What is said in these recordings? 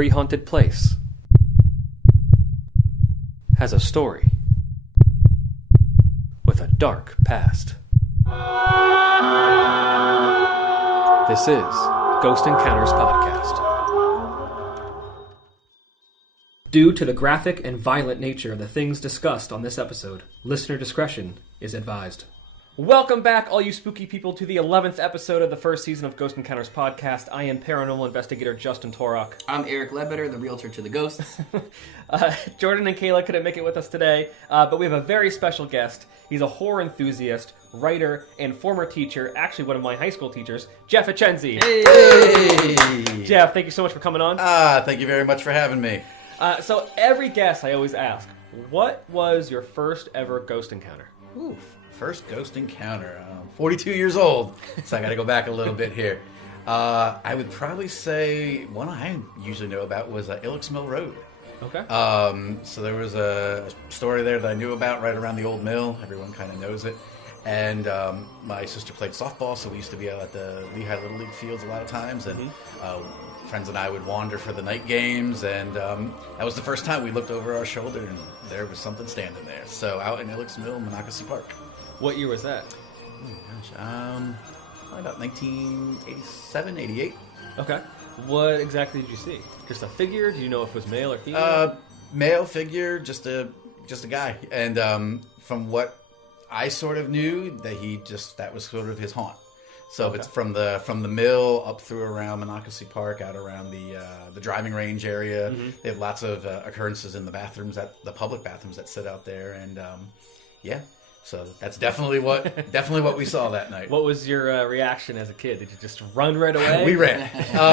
Every haunted place has a story with a dark past. This is Ghost Encounters Podcast. Due to the graphic and violent nature of the things discussed on this episode, listener discretion is advised. Welcome back, all you spooky people, to the 11th episode of the first season of Ghost Encounters Podcast. I am paranormal investigator Justin Torok. I'm Eric Ledbetter, the realtor to the ghosts. Jordan and Kayla couldn't make it with us today, but we have a very special guest. He's a horror enthusiast, writer, and former teacher, actually one of my high school teachers, Jeff Achenzie. Hey! Jeff, thank you so much for coming on. Thank you very much for having me. So every guest I always ask, what was your first ever ghost encounter? Ooh, first ghost encounter. 42 years old, so I got to go back a little bit here. I would probably say one I usually know about was Illick's Mill Road. Okay. So there was a story there that I knew about right around the old mill. Everyone kind of knows it. And my sister played softball, so we used to be out at the Lehigh Little League fields a lot of times. And friends and I would wander for the night games. And that was the first time we looked over our shoulder, and there was something standing there. So out in Illick's Mill, Monocacy Park. What year was that? Oh, gosh. Probably about 1987, 88. Okay. What exactly did you see? Just a figure? Do you know if it was male or female? Male figure, just a guy. And from what I sort of knew, that was sort of his haunt. So Okay. It's from the mill up through around Monocacy Park, out around the driving range area. Mm-hmm. They have lots of occurrences in the bathrooms, the public bathrooms that sit out there, and yeah. So that's definitely what we saw that night. What was your reaction as a kid? Did you just run right away? We ran.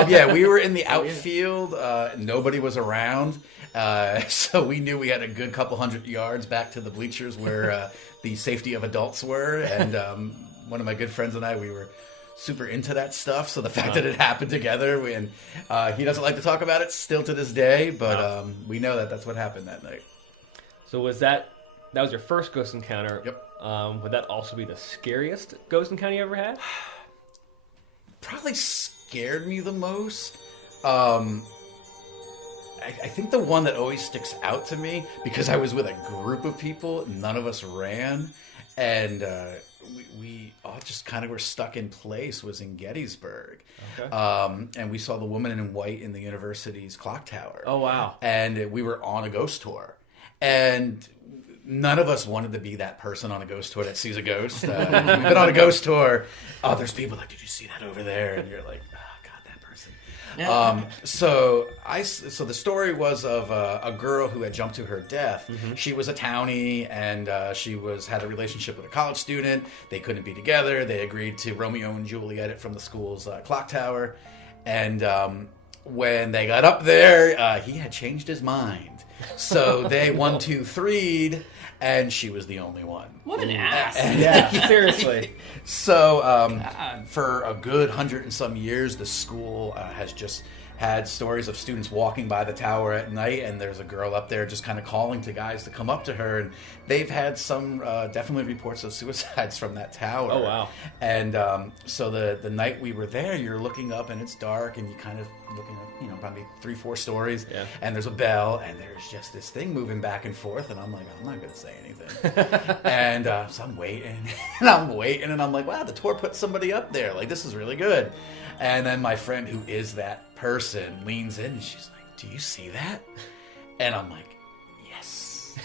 Yeah, we were in the outfield. Nobody was around. So we knew we had a good couple hundred yards back to the bleachers where the safety of adults were. And one of my good friends and I, we were super into that stuff. So the fact that it happened together, and he doesn't like to talk about it still to this day, but we know that's what happened that night. So that was your first ghost encounter? Yep. Would that also be the scariest ghost encounter you ever had? Probably scared me the most. I think the one that always sticks out to me, because I was with a group of people, none of us ran, and we all just kind of were stuck in place, was in Gettysburg. Okay. And we saw the woman in white in the university's clock tower. Oh, wow. And we were on a ghost tour. And none of us wanted to be that person on a ghost tour that sees a ghost. We've been on a ghost tour. Oh, there's people like, did you see that over there? And you're like, oh, God, that person. Yeah. So the story was of a girl who had jumped to her death. Mm-hmm. She was a townie, and she had a relationship with a college student. They couldn't be together. They agreed to Romeo and Juliet it from the school's clock tower. And when they got up there, he had changed his mind. So they 1, 2, 3'd, and she was the only one. What an ass. Yeah, seriously. So for a good 100 and some years, the school has just had stories of students walking by the tower at night, and there's a girl up there just kind of calling to guys to come up to her, and they've had some definitely reports of suicides from that tower. Oh, wow. And so the night we were there, you're looking up and it's dark, and you kind of looking at, probably 3-4 stories, and there's a bell, and there's just this thing moving back and forth, and I'm like, I'm not going to say anything. And so I'm waiting, and I'm like, wow, the tour put somebody up there. Like, this is really good. And then my friend, who is that person, leans in, and she's like, do you see that? And I'm like, yes.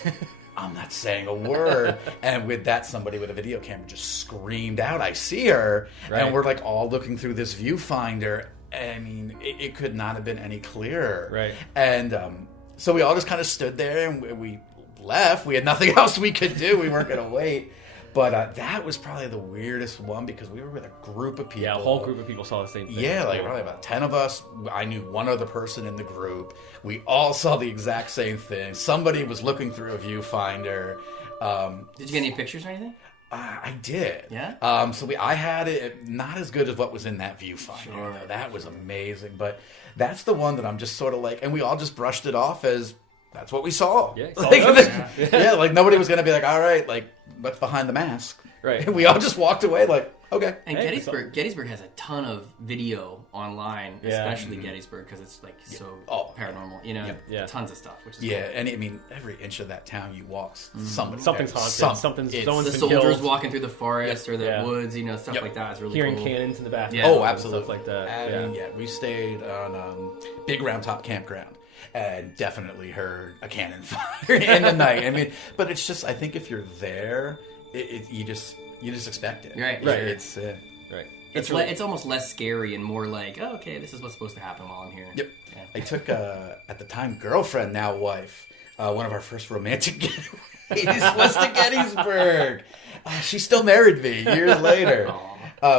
I'm not saying a word. And with that, somebody with a video camera just screamed out, I see her. Right. And we're like all looking through this viewfinder. I mean, it could not have been any clearer. Right. And so we all just kind of stood there, and we left. We had nothing else we could do. We weren't going to wait. But that was probably the weirdest one, because we were with a group of people. Yeah, a whole group of people saw the same thing. Yeah, like probably about 10 of us. I knew one other person in the group. We all saw the exact same thing. Somebody was looking through a viewfinder. Did you get any pictures or anything? I did. Yeah? I had it not as good as what was in that viewfinder. Sure. That was amazing. But that's the one that I'm just sort of like, and we all just brushed it off as that's what we saw. Yeah, yeah, like nobody was gonna be like, all right, like what's behind the mask? Right. We all just walked away like, okay. And Hey, Gettysburg has a ton of video online, especially Gettysburg, because it's like so paranormal. You know, tons of stuff. Which is cool. And I mean, every inch of that town you walk, something's haunted. Someone's the been soldiers killed. walking through the forest or the woods. You know, stuff like that is really Hearing cool. cannons in the background. Yeah. Oh, absolutely. Stuff like that. And, we stayed on Big Round Top Campground. And definitely heard a cannon fire in the night. I mean, but it's just, I think if you're there, you just expect it. Right. It's Right. It's almost less scary and more like, oh, okay, this is what's supposed to happen while I'm here. Yep. Yeah. I took at the time girlfriend, now wife, one of our first romantic getaways was to Gettysburg. She still married me years later.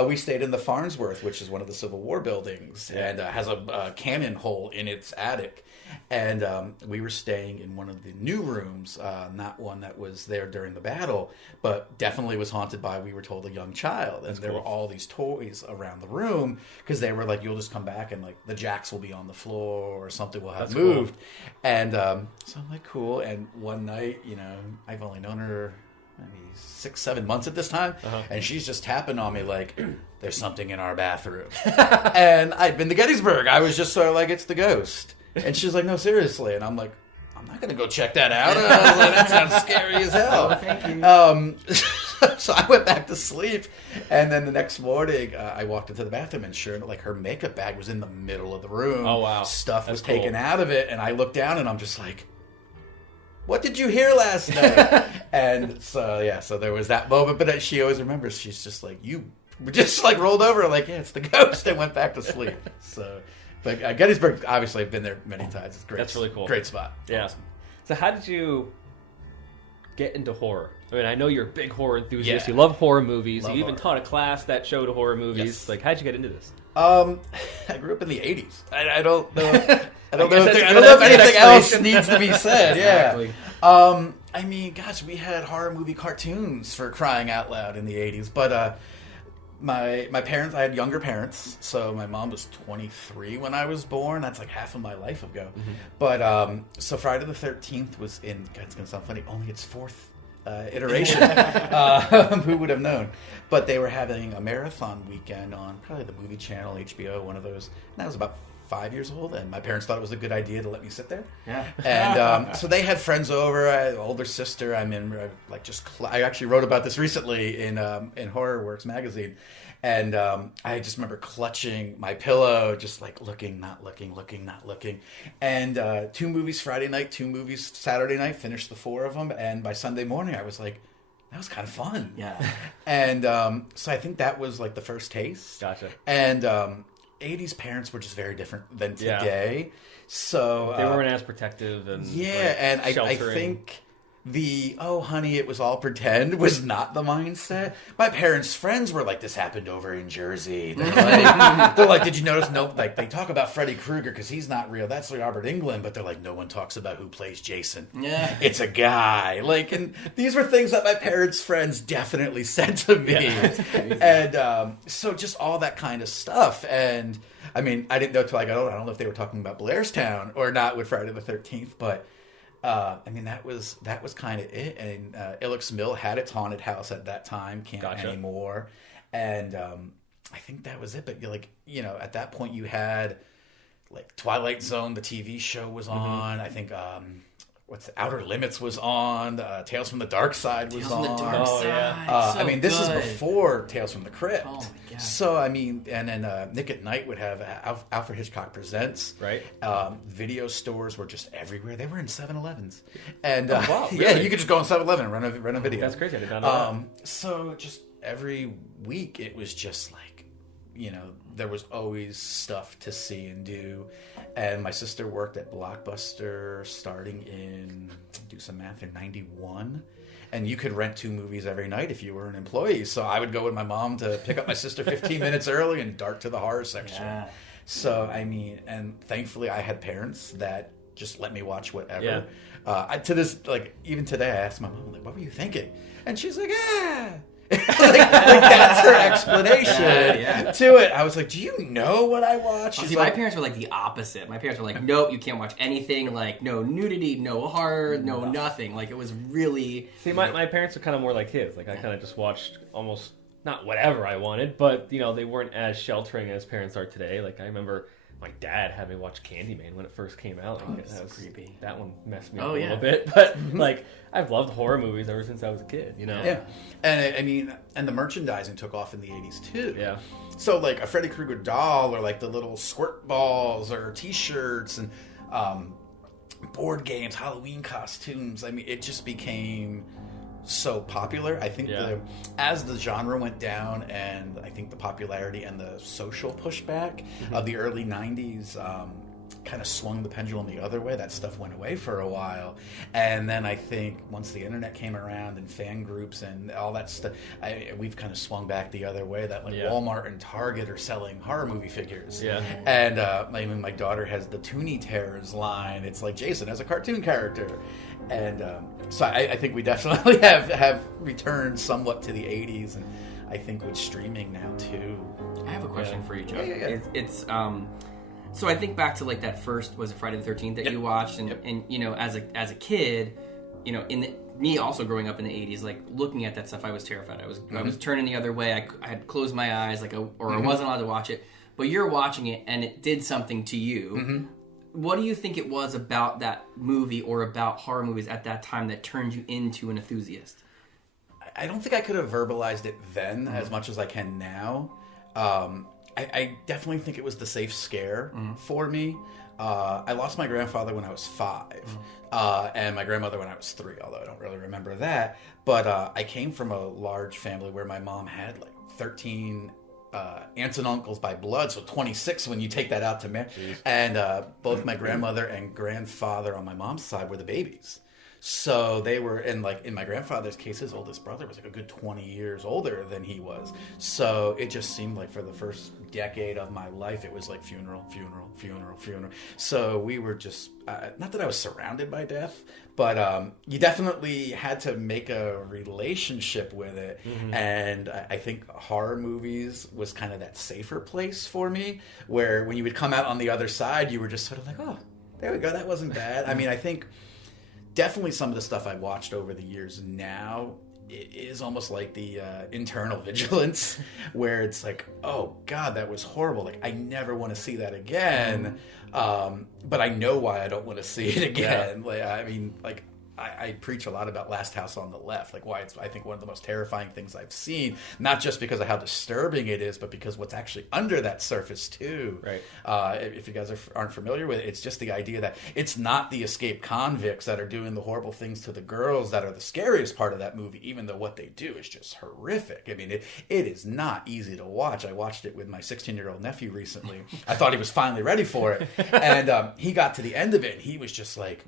We stayed in the Farnsworth, which is one of the Civil War buildings, and has a cannon hole in its attic. And we were staying in one of the new rooms, not one that was there during the battle, but definitely was haunted by, we were told, a young child. And there were all these toys around the room, because they were like, you'll just come back and like the jacks will be on the floor or something will have moved. Cool. And so I'm like, cool. And one night, you know, I've only known her maybe 6-7 months at this time, and she's just tapping on me like, there's something in our bathroom. And I'd been to Gettysburg. I was just sort of like, it's the ghost. And she's like, no, seriously. And I'm like, I'm not going to go check that out. And I was like, that sounds scary as hell. Oh, thank you. So I went back to sleep. And then the next morning, I walked into the bathroom, and sure, like her makeup bag was in the middle of the room. Oh, wow. Stuff was taken out of it. And I looked down, and I'm just like, what did you hear last night? And so there was that moment. But she always remembers, she's just like, you just like rolled over, like, yeah, it's the ghost, and went back to sleep. So... But Gettysburg, obviously, I've been there many times. It's great. That's really cool. Great spot. Yeah. Awesome. So how did you get into horror? I mean, I know you're a big horror enthusiast. Yeah. You love horror movies. Love you even horror. taught a class that showed horror movies. Yes. Like, how'd you get into this? I grew up in the 80s. I don't know. I don't know guess if that's anything else explanation. needs to be said. Exactly. Yeah. I mean, gosh, we had horror movie cartoons for crying out loud in the 80s. But my parents, I had younger parents, so my mom was 23 when I was born. That's like half of my life ago. Mm-hmm. But so Friday the 13th was in, God, it's going to sound funny, only its fourth iteration. Who would have known? But they were having a marathon weekend on probably the movie channel, HBO, one of those. And I was about 5 years old, and my parents thought it was a good idea to let me sit there. Yeah. And so they had friends over. I had an older sister. I actually wrote about this recently in Horror Works magazine. And I just remember clutching my pillow, just like looking, not looking, not looking. And 2 movies Friday night, 2 movies Saturday night, finished the 4 of them. And by Sunday morning, I was like, that was kind of fun. Yeah. And so I think that was like the first taste. Gotcha. And 80s parents were just very different than today. So they weren't as protective and and I think the "oh honey, it was all pretend" was not the mindset. My parents' friends were like, "This happened over in Jersey." They're like, "Did you notice?" No, like they talk about Freddy Krueger because he's not real. That's Robert Englund, but they're like, no one talks about who plays Jason. Yeah, it's a guy. Like, and these were things that my parents' friends definitely said to me, and so just all that kind of stuff. And I mean, I didn't know till I got older. I don't know if they were talking about Blairstown or not with Friday the 13th, but. I mean, that was kind of it. And Ilex Mill had its haunted house at that time, can't anymore. And I think that was it. But at that point, you had like Twilight Zone, the TV show was on. I think Outer Limits was on. Tales from the Dark Side was on. Tales from the Dark Side. I mean, this is before Tales from the Crypt. Oh my God. So I mean, and then Nick at Night would have Alfred Hitchcock Presents. Right. Video stores were just everywhere. They were in 7-Elevens, and wow, yeah, really? you could just go on 7-Eleven and rent a video. That's crazy. I did not know that. So just every week, it was just like. There was always stuff to see and do. And my sister worked at Blockbuster starting in, do some math, in 91. And you could rent 2 movies every night if you were an employee. So I would go with my mom to pick up my sister 15 minutes early and dart to the horror section. Yeah. So, I mean, and thankfully I had parents that just let me watch whatever. Yeah. To this, like, even today I asked my mom, like, what were you thinking? And she's like, That's her explanation to it. I was like, do you know what I watch? See, my parents were like the opposite. My parents were like, nope, you can't watch anything. Like, no nudity, no horror, no nothing. Like, it was really... See, my parents are kind of more like his. Like, I kind of just watched almost, not whatever I wanted, but, you know, they weren't as sheltering as parents are today. Like, I remember... my dad had me watch Candyman when it first came out. Like, that was creepy. That one messed me up a little bit. But, like, I've loved horror movies ever since I was a kid, you know? Yeah. And, I mean, and the merchandising took off in the 80s, too. Yeah. So, like, a Freddy Krueger doll or, like, the little squirt balls or T-shirts and board games, Halloween costumes. I mean, it just became... so popular. I think as the genre went down, and I think the popularity and the social pushback of the early 90s kind of swung the pendulum the other way. That stuff went away for a while. And then I think once the internet came around and fan groups and all that stuff, we've kind of swung back the other way, that like Walmart and Target are selling horror movie figures. Yeah. And I mean, my daughter has the Toonie Terrors line. It's like Jason as a cartoon character. And so I think we definitely have returned somewhat to the 80s, and I think with streaming now too. I have a question for you, Joe. Yeah. It's so I think back to like that first, was it Friday the 13th that you watched, and you know, as a kid, you know, me also growing up in the 80s, like looking at that stuff, I was terrified. I was turning the other way. I had closed my eyes, like, or I wasn't allowed to watch it. But you're watching it, and it did something to you. What do you think it was about that movie or about horror movies at that time that turned you into an enthusiast? I don't think I could have verbalized it then as much as I can now. I definitely think it was the safe scare for me. I lost my grandfather when I was 5, and my grandmother when I was 3, although I don't really remember that. But I came from a large family where my mom had like 13 aunts and uncles by blood, so 26 when you take that out to me. And both my grandmother and grandfather on my mom's side were the babies. So they were, in my grandfather's case, his oldest brother was like a good 20 years older than he was. So it just seemed like for the first decade of my life, it was like funeral. So we were just, not that I was surrounded by death, but you definitely had to make a relationship with it. And I think horror movies was kind of that safer place for me, where when you would come out on the other side, you were just sort of like, oh, there we go, that wasn't bad. I mean, I think definitely some of the stuff I watched over the years now is almost like the internal vigilance, where it's like, oh God, that was horrible. Like, I never want to see that again. But I know why I don't want to see it again. Yeah. Like, I mean, like, I preach a lot about Last House on the Left, like why it's, I think, one of the most terrifying things I've seen, not just because of how disturbing it is, but because what's actually under that surface too. Right. If you guys aren't familiar with it, it's just the idea that it's not the escaped convicts that are doing the horrible things to the girls that are the scariest part of that movie, even though what they do is just horrific. I mean, it is not easy to watch. I watched it with my 16-year-old nephew recently. I thought he was finally ready for it. And he got to the end of it, and he was just like,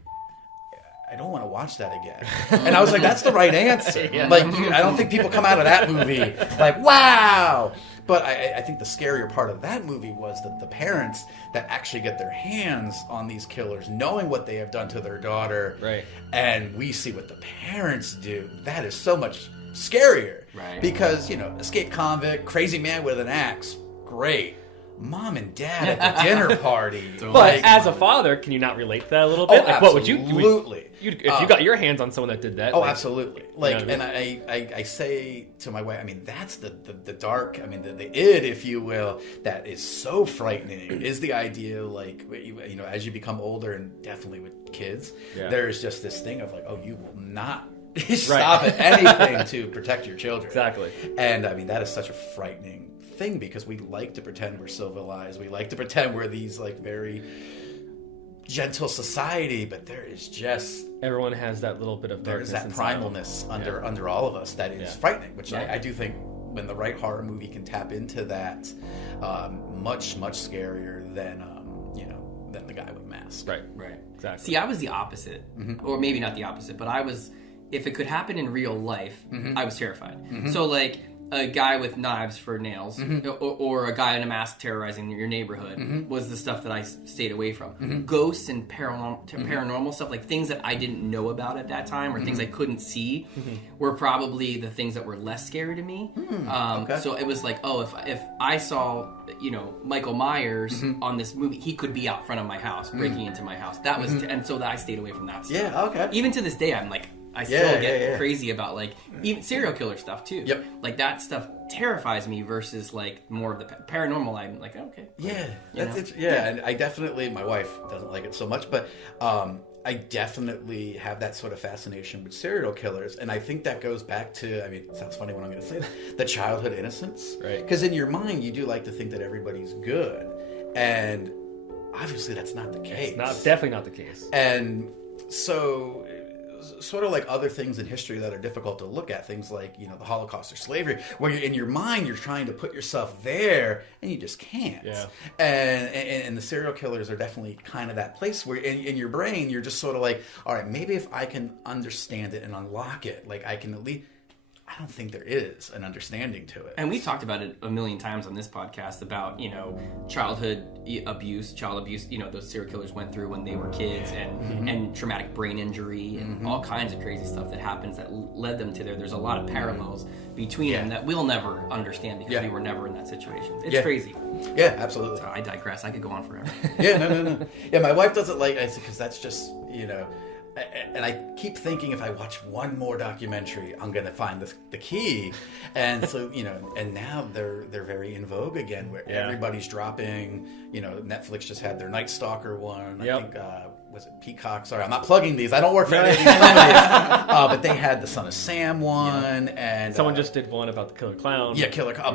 I don't want to watch that again. And I was like, that's the right answer. Like, I don't think people come out of that movie like, wow. But I think the scarier part of that movie was that the parents that actually get their hands on these killers, knowing what they have done to their daughter, right, and we see what the parents do, that is so much scarier. Right. Because, you know, escaped convict, crazy man with an axe, great. Mom and dad at the dinner party. But as a father, can you not relate to that a little bit? Oh, like, what would you? Absolutely. If you got your hands on someone that did that. Oh, like, absolutely. Like, you know, and I say to my wife, I mean, that's the dark, I mean, the id, if you will, that is so frightening, is the idea, like, you know, as you become older, and definitely with kids, there's just this thing of like, oh, you will not stop at anything to protect your children. Exactly. And I mean, that is such a frightening thing, because we like to pretend we're civilized, we like to pretend we're these like very gentle society, but there is just, everyone has that little bit of darkness, there is that primalness under all of us that is frightening, which I do think when the right horror movie can tap into that, much scarier than you know, than the guy with a mask. Right exactly. See, I was the opposite, or maybe not the opposite, but I was, if it could happen in real life, I was terrified. So like, a guy with knives for nails, or a guy in a mask terrorizing your neighborhood was the stuff that I stayed away from. Ghosts and paranormal stuff, like things that I didn't know about at that time, or things I couldn't see, were probably the things that were less scary to me. So it was like, oh, if I saw, Michael Myers on this movie, he could be out front of my house, breaking into my house. That was, and so that I stayed away from that stuff. Yeah, okay. Even to this day, I'm like, I still get crazy about like even serial killer stuff too. Yep. Like that stuff terrifies me versus like more of the paranormal. I'm like, okay. Yeah, and I definitely, my wife doesn't like it so much, but I definitely have that sort of fascination with serial killers, and I think that goes back to, I mean, it sounds funny when I'm going to say that, the childhood innocence. Right. Because in your mind, you do like to think that everybody's good, and obviously that's not the case. It's definitely not the case. And so, sort of like other things in history that are difficult to look at, things like, the Holocaust or slavery, where in your mind you're trying to put yourself there and you just can't. Yeah. And the serial killers are definitely kind of that place where in your brain you're just sort of like, all right, maybe if I can understand it and unlock it, like I can at least... I don't think there is an understanding to it. And we've talked about it a million times on this podcast about, childhood abuse, child abuse, those serial killers went through when they were kids, and traumatic brain injury and all kinds of crazy stuff that happens that led them to there. There's a lot of parallels between them that we'll never understand because we were never in that situation. It's crazy. Yeah, absolutely. So I digress. I could go on forever. No. Yeah, my wife doesn't like it because that's just, and I keep thinking if I watch one more documentary, I'm going to find the key. And so, and now they're very in vogue again, where everybody's dropping, Netflix just had their Night Stalker one. I think, was it Peacock? Sorry, I'm not plugging these. I don't work for any of these companies. But they had the Son of Sam one. And someone just did one about the Killer Clown. Yeah,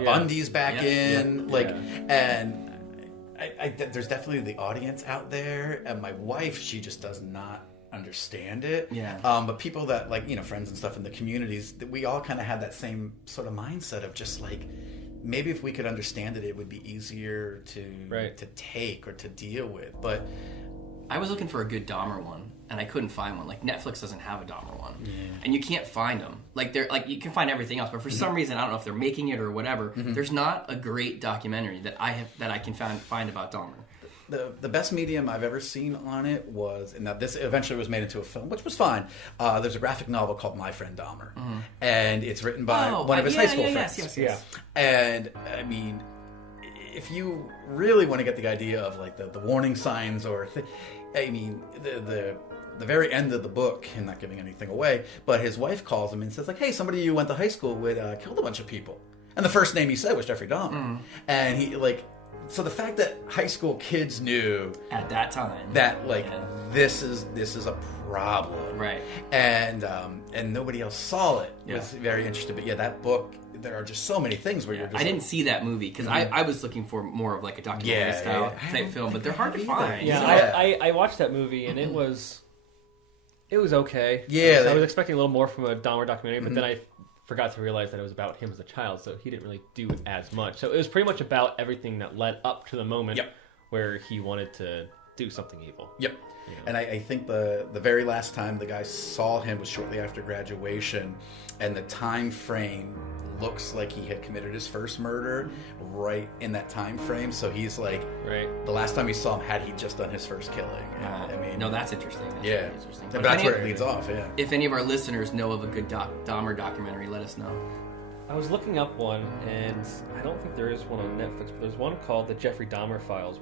Bundy's back in. And I, there's definitely the audience out there. And my wife, she just does not understand it. But people that friends and stuff in the communities, that we all kind of have that same sort of mindset of just like, maybe if we could understand it, it would be easier to take or to deal with. But I was looking for a good Dahmer one, and I couldn't find one. Like Netflix doesn't have a Dahmer one, and you can't find them. Like they're like, you can find everything else, but for some reason, I don't know if they're making it or whatever. There's not a great documentary that I can find about Dahmer. The best medium I've ever seen on it was, and this eventually was made into a film, which was fine. There's a graphic novel called My Friend Dahmer, and it's written by one of his high school friends. Yes. And I mean, if you really want to get the idea of like the warning signs or, the very end of the book, and not giving anything away, but his wife calls him and says like, "Hey, somebody you went to high school with killed a bunch of people," and the first name he said was Jeffrey Dahmer, and he like. So the fact that high school kids knew at that time that this is a problem, right? And nobody else saw it was very interesting. But that book, there are just so many things where you're just. I didn't see that movie because I was looking for more of like a documentary style type film, but they're hard to find. Yeah, I watched that movie and it was okay. Yeah, I was expecting a little more from a Dahmer documentary, but then I forgot to realize that it was about him as a child, so he didn't really do as much. So it was pretty much about everything that led up to the moment where he wanted to do something evil. Yep. And I think the very last time the guy saw him was shortly after graduation, and the time frame looks like he had committed his first murder right in that time frame. So he's like, the last time he saw him, had he just done his first killing? No, that's interesting. That's really interesting. But that's where it leads off. Yeah. If any of our listeners know of a good Dahmer documentary, let us know. I was looking up one, and I don't think there is one on Netflix, but there's one called The Jeffrey Dahmer Files,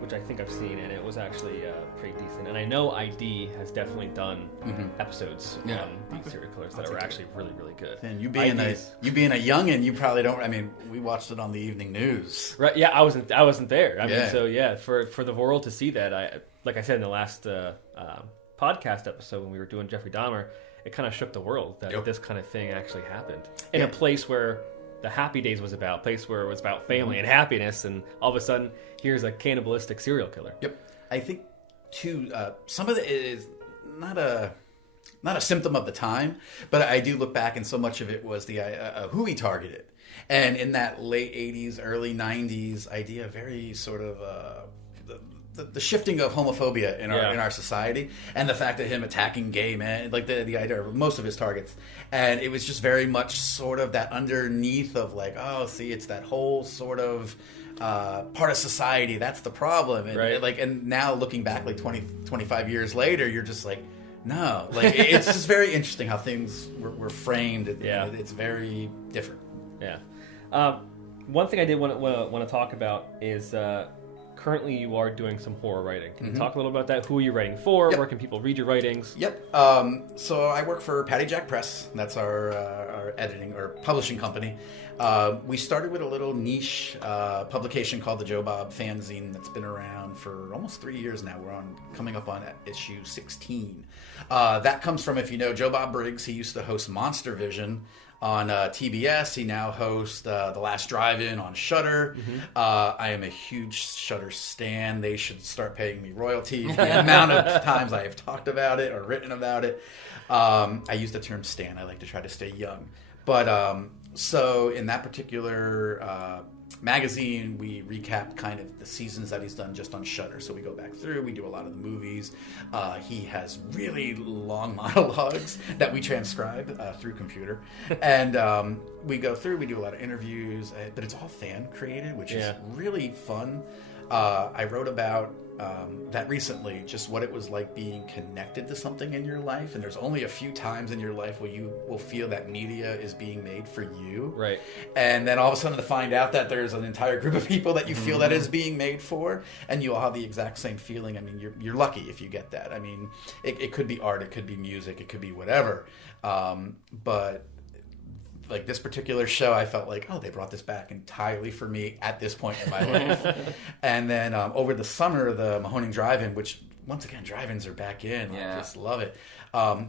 which I think I've seen, and it was actually pretty decent. And I know ID has definitely done episodes on these serial killers that are actually really, really good. And you being a youngin', you probably don't. I mean, we watched it on the evening news. Right? Yeah, I wasn't there. I mean, so for the world to see that, like I said in the last podcast episode when we were doing Jeffrey Dahmer. It kind of shook the world that this kind of thing actually happened in a place where the Happy Days was about, place where it was about family and happiness, and all of a sudden here's a cannibalistic serial killer. Yep. I think too, some of it is not a symptom of the time, but I do look back and so much of it was the who he targeted, and in that late 80s, early 90s idea, very sort of the shifting of homophobia in our society, and the fact that him attacking gay men, like the idea of most of his targets, and it was just very much sort of that underneath of like, oh, see, it's that whole sort of part of society that's the problem, and like, and now looking back like 25 years later, you're just like, no, like it's just very interesting how things were framed. It's very different. One thing I did want to talk about is currently you are doing some horror writing. Can you talk a little about that? Who are you writing for? Where can people read your writings? So I work for Patty Jack Press. That's our editing or publishing company. We started with a little niche publication called the Joe Bob Fanzine that's been around for almost 3 years now. We're coming up on issue 16. That comes from, if you know Joe Bob Briggs, he used to host Monster Vision on TBS. He now hosts The Last Drive-In on Shudder. I am a huge Shudder stan. They should start paying me royalties. The amount of times I have talked about it or written about it. I use the term stan. I like to try to stay young. But so in that particular magazine, we recap kind of the seasons that he's done just on Shudder. So we go back through, we do a lot of the movies. He has really long monologues that we transcribe through computer. And we go through, we do a lot of interviews, but it's all fan created, which is really fun. I wrote about that recently, just what it was like being connected to something in your life. And there's only a few times in your life where you will feel that media is being made for you. Right. And then all of a sudden to find out that there's an entire group of people that you feel that is being made for, and you all have the exact same feeling. I mean, you're lucky if you get that. I mean, it could be art, it could be music, it could be whatever. But like this particular show, I felt like, oh, they brought this back entirely for me at this point in my life. And then over the summer, the Mahoning Drive-In, which once again, drive-ins are back in. I just love it.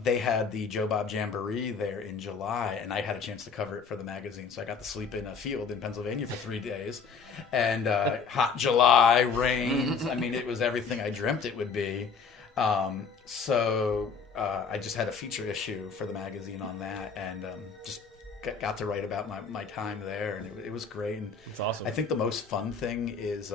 They had the Joe Bob Jamboree there in July, and I had a chance to cover it for the magazine. So I got to sleep in a field in Pennsylvania for 3 days. And hot July, rains. I mean, it was everything I dreamt it would be. So I just had a feature issue for the magazine on that, and just got to write about my time there, and it was great. And it's awesome. I think the most fun thing is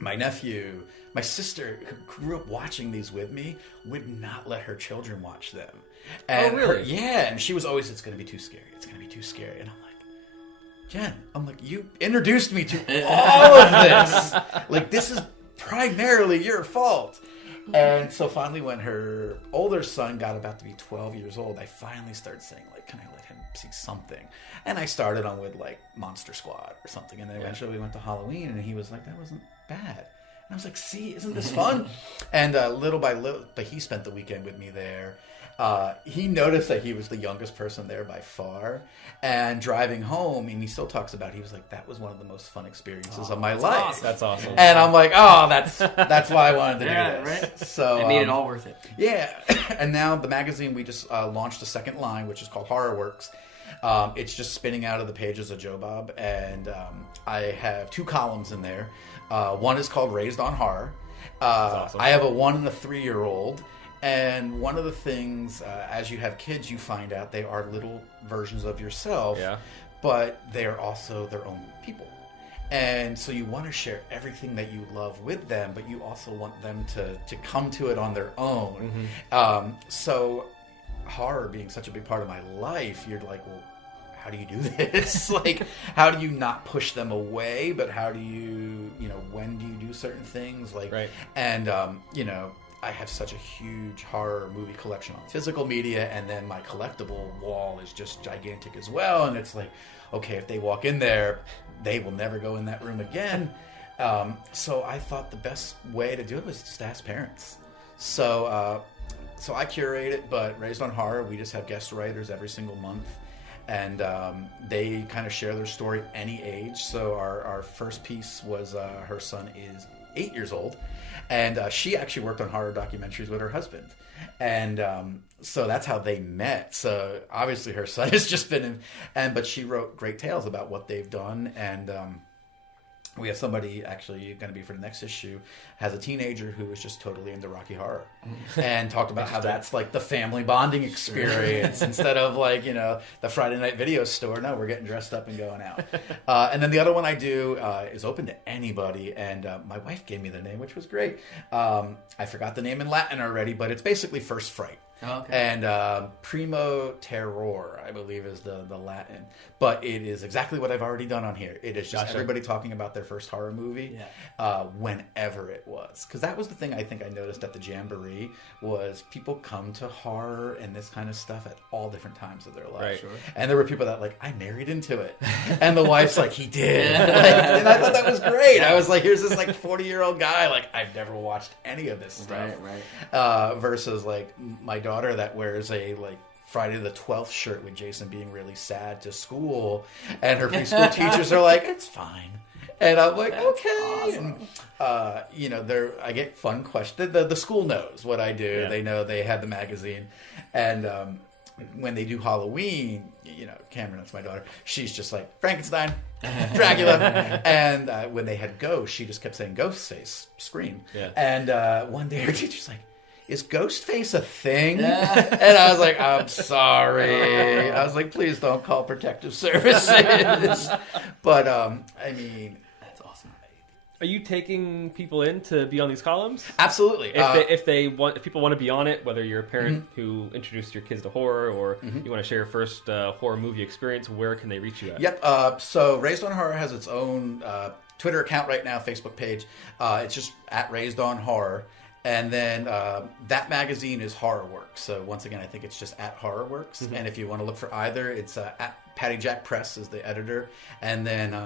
my nephew, my sister, who grew up watching these with me, would not let her children watch them. And oh, really? And she was always, it's going to be too scary. It's going to be too scary. And I'm like, Jen, you introduced me to all of this. Like, this is primarily your fault. And so finally, when her older son got about to be 12 years old, I finally started saying, like, can I let him see something? And I started on with, like, Monster Squad or something. And then eventually we went to Halloween, and he was like, that wasn't bad. And I was like, see, isn't this fun? And little by little, but he spent the weekend with me there. He noticed that he was the youngest person there by far. And driving home, and he still talks about it, he was like, that was one of the most fun experiences of my life. Awesome. That's awesome. And I'm like, oh, that's why I wanted to do this. Right? So it made it all worth it. Yeah. And now the magazine, we just launched a second line, which is called Horror Works. It's just spinning out of the pages of Joe Bob. And I have 2 columns in there. One is called Raised on Horror. That's awesome. I have a 1 and a 3-year-old. And one of the things, as you have kids, you find out they are little versions of yourself, but they're also their own people. And so you want to share everything that you love with them, but you also want them to come to it on their own. So horror being such a big part of my life, you're like, well, how do you do this? Like, how do you not push them away, but how do you, when do you do certain things? Like, and, I have such a huge horror movie collection on physical media, and then my collectible wall is just gigantic as well. And it's like, okay, if they walk in there, they will never go in that room again. So I thought the best way to do it was just to ask parents. So I curate it, but Raised on Horror, we just have guest writers every single month. And they kind of share their story any age. So our first piece was her son is 8 years old. And she actually worked on horror documentaries with her husband. And so that's how they met. So obviously her son has just been but she wrote great tales about what they've done. And we have somebody actually going to be for the next issue has a teenager who is just totally into Rocky Horror and talked about how that's like the family bonding experience instead of like, you know, the Friday night video store. No, we're getting dressed up and going out. And then the other one I do is open to anybody. And my wife gave me the name, which was great. I forgot the name in Latin already, but it's basically First Fright. Oh, okay. And Primo Terror, I believe, is the Latin. But it is exactly what I've already done on here. It is just everybody talking about their first horror movie whenever it was. Because that was the thing I think I noticed at the Jamboree was people come to horror and this kind of stuff at all different times of their life. Right. Sure. And there were people that like, I married into it. And the wife's like, he did. Like, and I thought that was great. I was like, here's this like 40-year-old guy. Like, I've never watched any of this stuff. Right. Versus like my daughter that wears a like Friday the 12th shirt with Jason being really sad to school, and her preschool teachers are like, it's fine. And I'm like, okay. Awesome. And, you know, I get fun questions. The school knows what I do. Yeah. They know they had the magazine. And when they do Halloween, you know, Cameron, that's my daughter, she's just like, Frankenstein, Dracula. And when they had Ghost, she just kept saying Ghostface, Scream. Yeah. And one day her teacher's like, is Ghostface a thing? Yeah. And I was like, I'm sorry. I was like, please don't call protective services. But, I mean... That's awesome. Are you taking people in to be on these columns? Absolutely. If people want to be on it, whether you're a parent who introduced your kids to horror or you want to share your first horror movie experience, where can they reach you at? Yep. So Raised on Horror has its own Twitter account right now, Facebook page. It's just at Raised on Horror. And then that magazine is HorrorWorks. So once again, I think it's just at HorrorWorks. And if you want to look for either, it's at Patty Jack Press is the editor. And then,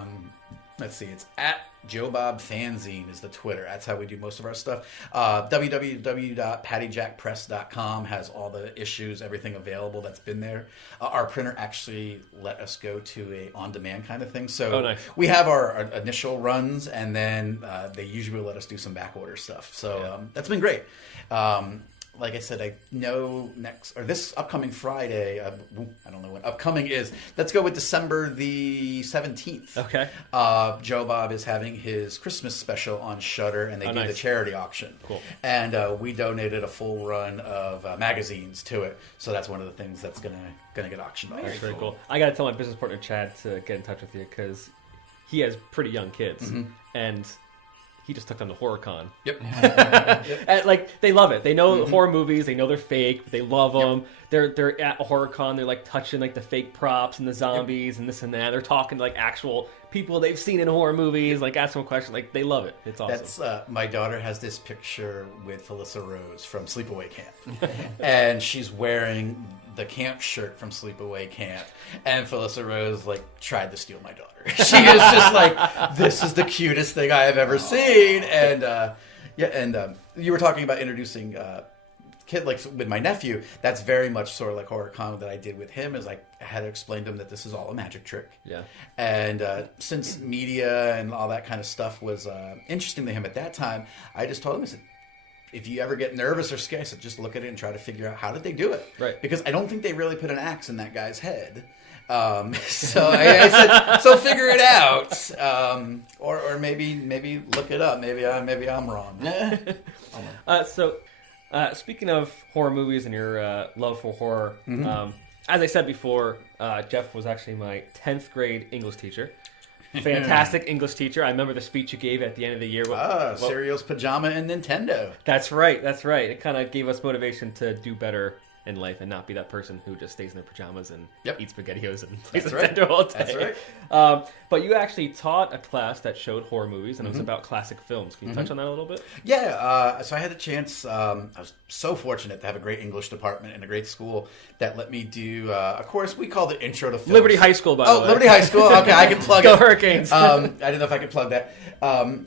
let's see, it's at Joe Bob Fanzine is the Twitter. That's how we do most of our stuff. www.pattyjackpress.com has all the issues, everything available that's been there. Our printer actually let us go to a on-demand kind of thing. So nice. We have our initial runs, and then they usually let us do some back order stuff. So that's been great. Like I said, I know this upcoming Friday, I don't know when upcoming is. Let's go with December the 17th. Okay. Joe Bob is having his Christmas special on Shudder, and they do the charity auction. Cool. And we donated a full run of magazines to it, so that's one of the things that's gonna get auctioned off. That's very cool. I got to tell my business partner Chad to get in touch with you because he has pretty young kids, and he just took them to HorrorCon. Yep. And, like, they love it. They know horror movies. They know they're fake. But they love them. Yep. They're at a HorrorCon. They're like touching like the fake props and the zombies and this and that. They're talking to like actual people they've seen in horror movies. Like asking questions. Like they love it. It's awesome. That's my daughter has this picture with Felissa Rose from Sleepaway Camp, and she's wearing the camp shirt from Sleepaway Camp, and Felissa Rose like tried to steal my daughter. She is just like, this is the cutest thing I have ever seen. And you were talking about introducing kid, like with my nephew. That's very much sort of like HorrorCon that I did with him. Is like I had to explain to him that this is all a magic trick. Yeah. And since media and all that kind of stuff was interesting to him at that time, I just told him, I said, if you ever get nervous or scared, I said, just look at it and try to figure out how did they do it. Right. Because I don't think they really put an axe in that guy's head. So I said, so figure it out, or maybe look it up. Maybe I'm wrong. So speaking of horror movies and your love for horror, as I said before, Jeff was actually my 10th grade English teacher. Fantastic English teacher. I remember the speech you gave at the end of the year. Cereals, pajama, and Nintendo. That's right. It kind of gave us motivation to do better in life and not be that person who just stays in their pajamas and eats SpaghettiOs and plays Nintendo all day. That's right. But you actually taught a class that showed horror movies, and it was about classic films. Can you touch on that a little bit? Yeah. So I had a chance. I was so fortunate to have a great English department and a great school that let me do a course we called it Intro to Film. Liberty High School, by the way. Oh, Liberty High School. Okay, I can plug Go it. Hurricanes. I didn't know if I could plug that.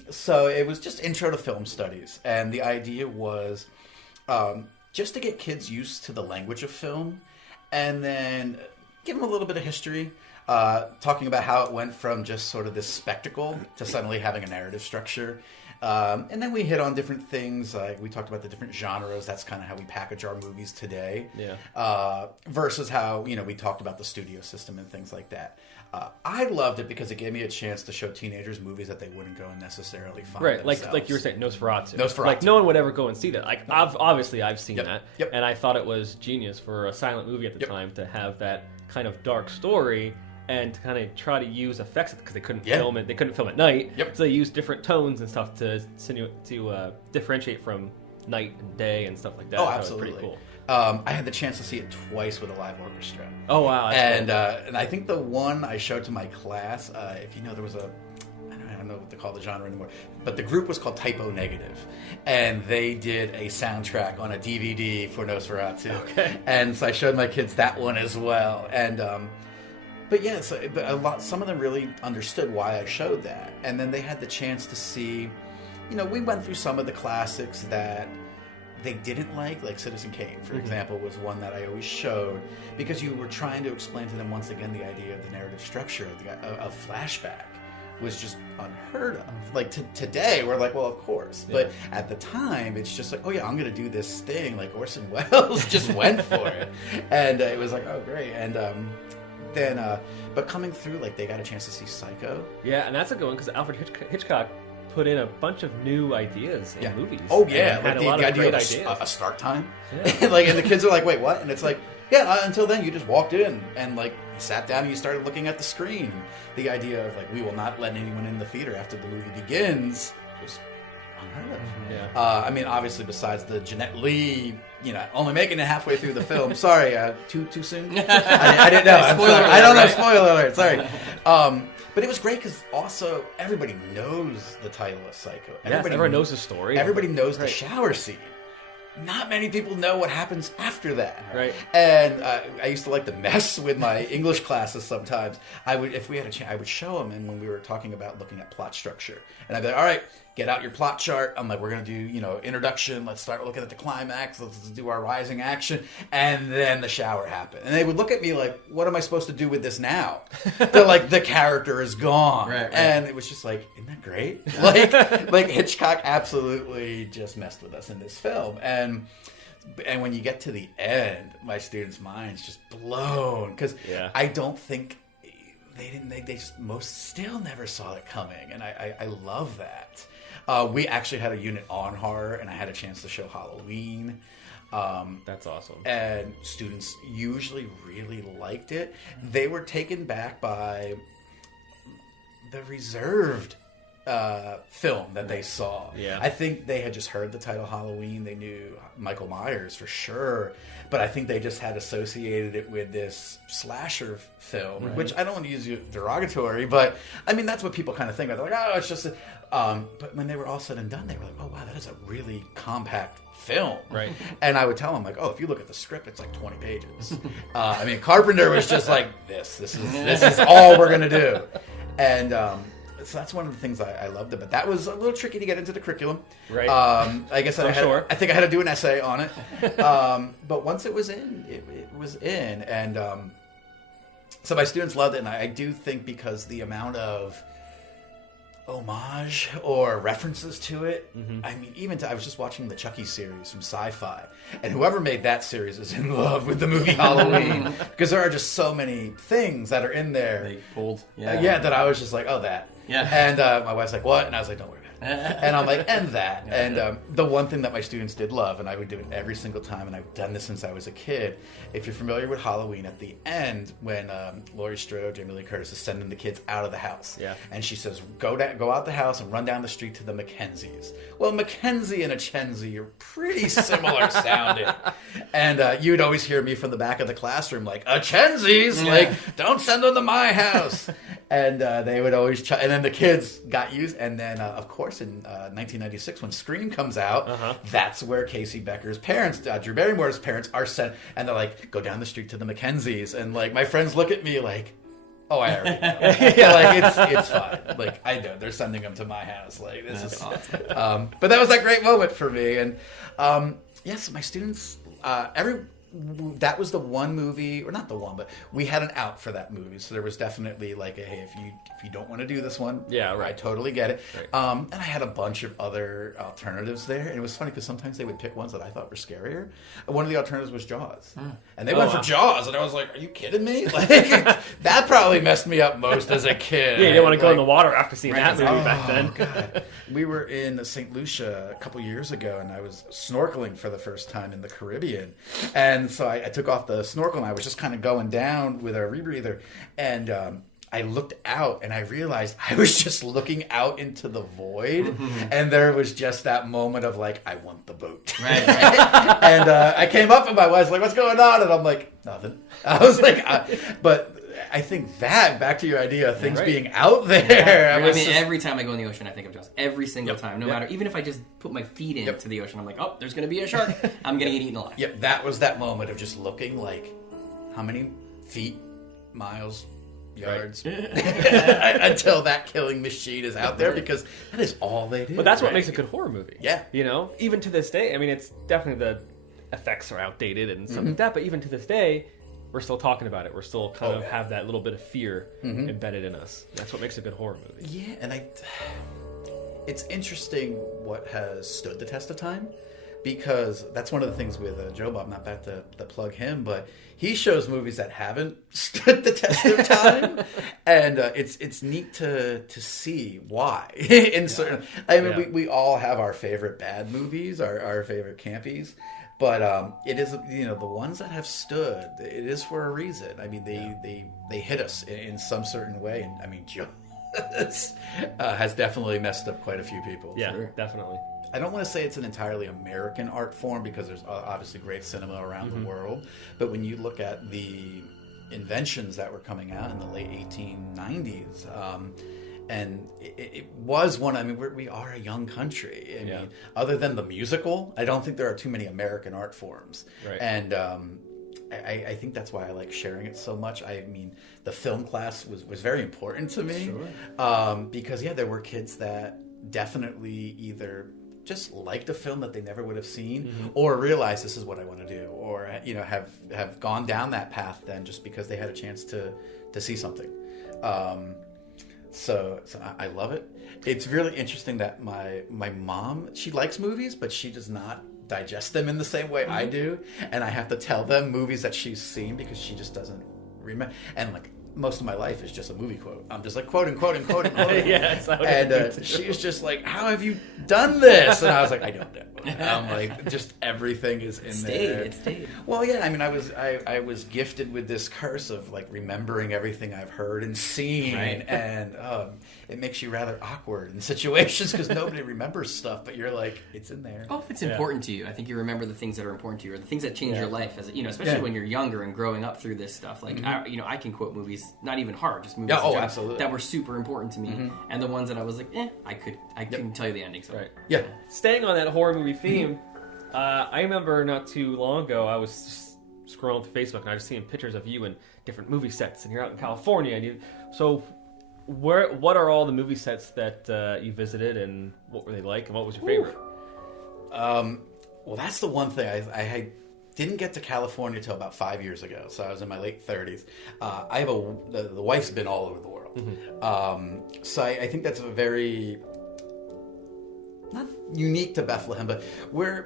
So it was just Intro to Film Studies, and the idea was just to get kids used to the language of film, and then give them a little bit of history, talking about how it went from just sort of this spectacle to suddenly having a narrative structure. And then we hit on different things. We talked about the different genres. That's kind of how we package our movies today. Yeah. Versus how, we talked about the studio system and things like that. I loved it because it gave me a chance to show teenagers movies that they wouldn't go and necessarily find Right, themselves. like you were saying, Nosferatu. Nosferatu. Like no one would ever go and see that. Like obviously I've seen Yep. that, Yep. and I thought it was genius for a silent movie at the Yep. time to have that kind of dark story and to kind of try to use effects because they couldn't Yeah. film it. They couldn't film at night, Yep. so they used different tones and stuff to differentiate from night and day and stuff like that. Oh, So it was absolutely. pretty cool. I had the chance to see it twice with a live orchestra. Oh wow! That's cool. And I think the one I showed to my class, if you know, there was I don't know what to call the genre anymore, but the group was called Typo Negative, and they did a soundtrack on a DVD for Nosferatu. Okay. And so I showed my kids that one as well, and but yeah, some of them really understood why I showed that, and then they had the chance to see, we went through some of the classics that they didn't like Citizen Kane, for example, was one that I always showed because you were trying to explain to them once again the idea of the narrative structure of flashback was just unheard of. Like today, we're like, well, of course, but at the time, it's just like, oh yeah, I'm gonna do this thing. Like Orson Welles just went for it, and it was like, oh great, and then but coming through, like they got a chance to see Psycho. Yeah, and that's a good one because Alfred Hitchcock put in a bunch of new ideas in movies. Oh yeah, and like had a the lot of idea great of ideas. a start time. Yeah. Like, and the kids are like, wait, what? And it's like, yeah, until then you just walked in and like you sat down and you started looking at the screen. The idea of like, we will not let anyone in the theater after the movie begins was unheard of. Yeah. I mean, obviously, besides the Jeanette Lee, only making it halfway through the film. Sorry, too soon. I didn't know. I'm Spoiler sorry. alert, I don't know. right? Spoiler alert. Sorry. But it was great because also everybody knows the title of Psycho. Everyone knows the story. Everybody knows the Right. shower scene. Not many people know what happens after that. Right. And I used to like to mess with my English classes sometimes. If we had a chance, I would show them. And when we were talking about looking at plot structure, and I'd be like, all right, get out your plot chart. I'm like, we're going to do, introduction. Let's start looking at the climax. Let's do our rising action. And then the shower happened. And they would look at me like, what am I supposed to do with this now? They're like, the character is gone. Right. And it was just like, isn't that great? Like Hitchcock absolutely just messed with us in this film. And when you get to the end, my students' minds just blown. Because I don't think most still never saw it coming. And I love that. We actually had a unit on horror, and I had a chance to show Halloween. That's awesome. And students usually really liked it. They were taken back by the reserved film that they saw. Yeah. I think they had just heard the title Halloween. They knew Michael Myers for sure. But I think they just had associated it with this slasher film, which I don't want to use derogatory, but I mean, that's what people kind of think. They're like, oh, it's just but when they were all said and done, they were like, oh, wow, that is a really compact film. Right. And I would tell them, like, oh, if you look at the script, it's like 20 pages. I mean, Carpenter was just like, this is all we're going to do. And so that's one of the things I loved about it. That was a little tricky to get into the curriculum. Right. I guess I think I had to do an essay on it. But once it was in, it was in. And so my students loved it. And I do think because the amount of homage or references to it. I mean, I was just watching the Chucky series from Sci-Fi, and whoever made that series is in love with the movie Halloween because there are just so many things that are in there. They pulled, that I was just like, oh, that. Yeah. And my wife's like, what? And I was like, don't worry about it. And I'm like, and that. And the one thing that my students did love, and I would do it every single time, and I've done this since I was a kid. If you're familiar with Halloween, at the end, when Laurie Strode, Jamie Lee Curtis, is sending the kids out of the house, and she says, go out the house and run down the street to the Mackenzies. Well, Mackenzie and Achenzie are pretty similar sounding. And you'd always hear me from the back of the classroom, like, Achenzies! Like, don't send them to my house! And they would always and then the kids got used, and then, of course, in 1996, when Scream comes out, that's where Casey Becker's parents, Drew Barrymore's parents, are sent, and they're like, go down the street to the Mackenzies. And, like, my friends look at me like, oh, I already know. Like, it's fine. Like, I know. They're sending them to my house. Like, this is awesome. But that was that great moment for me. And, yes, my students, that was the one movie, or not the one, but we had an out for that movie. So there was definitely like, hey, if you don't want to do this one, yeah, right. I totally get it. Right. And I had a bunch of other alternatives there, and it was funny because sometimes they would pick ones that I thought were scarier. One of the alternatives was Jaws, and they went for Jaws, and I was like, are you kidding me? Like that probably messed me up most as a kid. Yeah, you didn't want to go in the water after seeing that movie back then. God. We were in St. Lucia a couple years ago, and I was snorkeling for the first time in the Caribbean. And so I took off the snorkel, and I was just kind of going down with a rebreather. And I looked out, and I realized I was just looking out into the void. And there was just that moment of like, I want the boat. Right. And I came up, and my wife's like, what's going on? And I'm like, nothing. I was like, but... I think that, back to your idea of things being out there. I mean, every time I go in the ocean, I think of Jaws. Every single time. No matter, even if I just put my feet into the ocean, I'm like, oh, there's going to be a shark. I'm going to get eaten alive. Yep, that was that moment of just looking like, how many feet, miles, yards, until that killing machine is out there, because that is all they do. But that's what makes a good horror movie. Yeah. You know, even to this day, I mean, it's definitely the effects are outdated and stuff like that, but even to this day, we're still talking about it. We're still kind of have that little bit of fear embedded in us. That's what makes a good horror movie. Yeah, and it's interesting what has stood the test of time, because that's one of the things with Joe Bob, not back to plug him, but he shows movies that haven't stood the test of time, and it's neat to see why. In certain, I mean, we all have our favorite bad movies, our favorite campies. But it is, the ones that have stood, it is for a reason. I mean, they hit us in some certain way. And I mean, Jaws has definitely messed up quite a few people. Yeah, definitely. I don't want to say it's an entirely American art form, because there's obviously great cinema around the world. But when you look at the inventions that were coming out in the late 1890s, and it was one. I mean, we are a young country. I mean, other than the musical, I don't think there are too many American art forms. Right. And I think that's why I like sharing it so much. I mean, the film class was very important to me. Sure. Because there were kids that definitely either just liked a film that they never would have seen, or realized this is what I want to do, or have gone down that path then just because they had a chance to see something. So I love it. It's really interesting that my mom, she likes movies, but she does not digest them in the same way I do. And I have to tell them movies that she's seen, because she just doesn't remember. And like, most of my life is just a movie quote. I'm just like quoting. And she was just like, how have you done this? And I was like, I don't know. I'm like, just everything is in there. It stayed. Well, yeah, I mean, I was gifted with this curse of like remembering everything I've heard and seen, and it makes you rather awkward in situations because nobody remembers stuff, but you're like, it's in there. Oh, if it's important to you, I think you remember the things that are important to you, or the things that change your life, as especially when you're younger and growing up through this stuff. Like, I can quote movies, not even hard, just movies absolutely, that were super important to me, and the ones that I was like, I couldn't tell you the ending. So. Right. Yeah. Staying on that horror movie theme, I remember not too long ago, I was just scrolling through Facebook and I was seeing pictures of you in different movie sets, and you're out in California, and what are all the movie sets that you visited, and what were they like, and what was your favorite? Well, that's the one thing. I didn't get to California till about 5 years ago, so I was in my late 30s. I have the wife's been all over the world, so I think that's a very, not unique to Bethlehem, but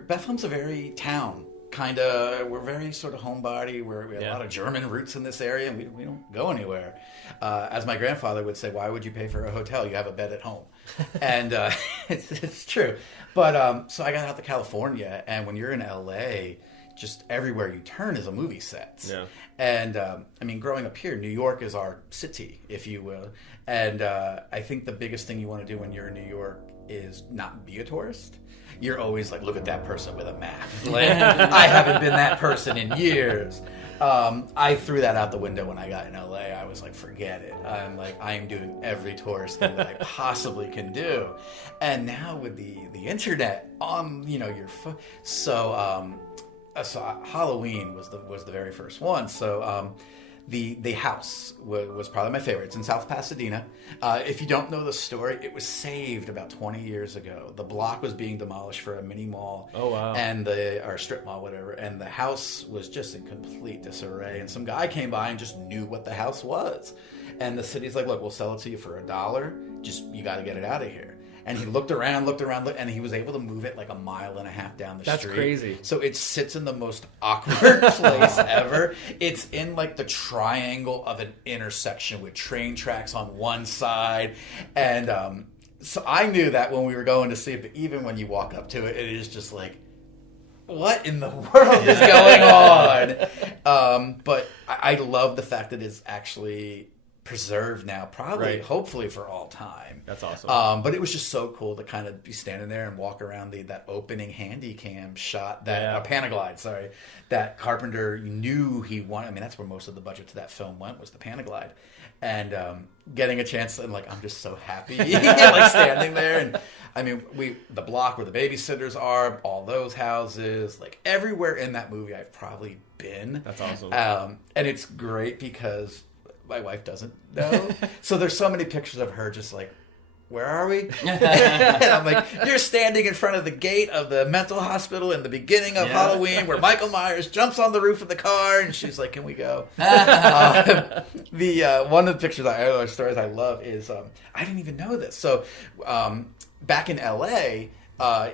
Bethlehem's a very town kind of. We're very sort of homebody. We have a lot of German roots in this area, and we don't go anywhere. As my grandfather would say, "Why would you pay for a hotel? You have a bed at home." And it's true. But so I got out to California, and when you're in LA, just everywhere you turn is a movie set. Yeah. And I mean, growing up here, New York is our city, if you will. And I think the biggest thing you want to do when you're in New York is not be a tourist. You're always like, look at that person with a map. Like, I haven't been that person in years. I threw that out the window when I got in LA. I was like, forget it. I'm like, I am doing every tourist thing that I possibly can do. And now with the internet on, your phone. So Halloween was the very first one. So The house was probably my favorite. It's in South Pasadena. If you don't know the story, it was saved about 20 years ago. The block was being demolished for a mini mall. Oh, wow. Or strip mall, whatever. And the house was just in complete disarray. And some guy came by and just knew what the house was. And the city's like, look, we'll sell it to you for $1. Just, you got to get it out of here. And he looked around, and he was able to move it like 1.5 miles down the street. That's crazy. So it sits in the most awkward place ever. It's in like the triangle of an intersection with train tracks on one side. And so I knew that when we were going to see it, but even when you walk up to it, it is just like, what in the world is going on? But I love the fact that it's actually preserved now, probably, hopefully for all time. That's awesome. But it was just so cool to kind of be standing there and walk around that opening handy cam shot, that Panaglide, sorry, that Carpenter knew he wanted. I mean, that's where most of the budget to that film went, was the Panaglide. And getting a chance, and like, I'm just so happy, like standing there. And I mean, the block where the babysitters are, all those houses, like everywhere in that movie I've probably been. That's awesome. And it's great because my wife doesn't know. So there's so many pictures of her just like, where are we? And I'm like, you're standing in front of the gate of the mental hospital in the beginning of Halloween where Michael Myers jumps on the roof of the car, and she's like, can we go? One of the pictures, stories I love is, I didn't even know this. So back in LA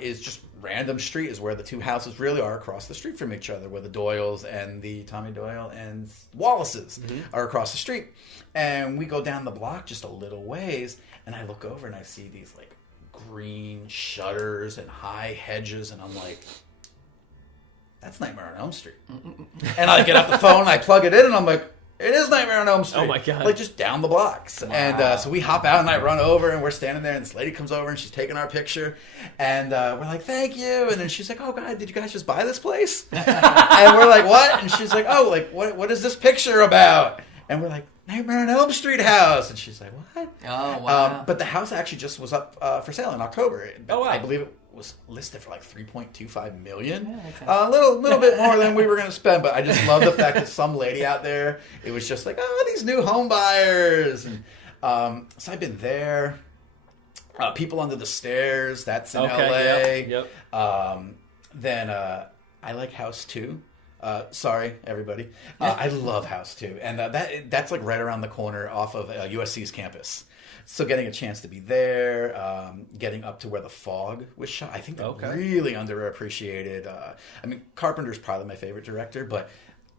is just random street is where the two houses really are across the street from each other, where the Doyles and the Tommy Doyle and Wallaces are across the street. And we go down the block just a little ways, and I look over and I see these like green shutters and high hedges, and I'm like, that's Nightmare on Elm Street. And I get out the phone, I plug it in, and I'm like, it is Nightmare on Elm Street. Oh my God. Like just down the blocks. Wow. And so we hop out, and I run over, and we're standing there, and this lady comes over, and she's taking our picture. And we're like, thank you. And then she's like, oh God, did you guys just buy this place? And we're like, what? And she's like, oh, like what is this picture about? And we're like, Nightmare on Elm Street house. And she's like, what? Oh, wow. But the house actually just was up for sale in October. Oh, wow. I believe it was listed for like $3.25 million. Yeah, okay. A little bit more than we were going to spend, but I just love the fact that some lady out there, it was just like, oh, these new home buyers. And so I've been there. People Under the Stairs, that's in LA. Yep. Then I like House 2. Sorry, everybody. I love House 2. And that's like right around the corner off of USC's campus. So getting a chance to be there, getting up to where The Fog was shot, I think they're really underappreciated. I mean, Carpenter's probably my favorite director, but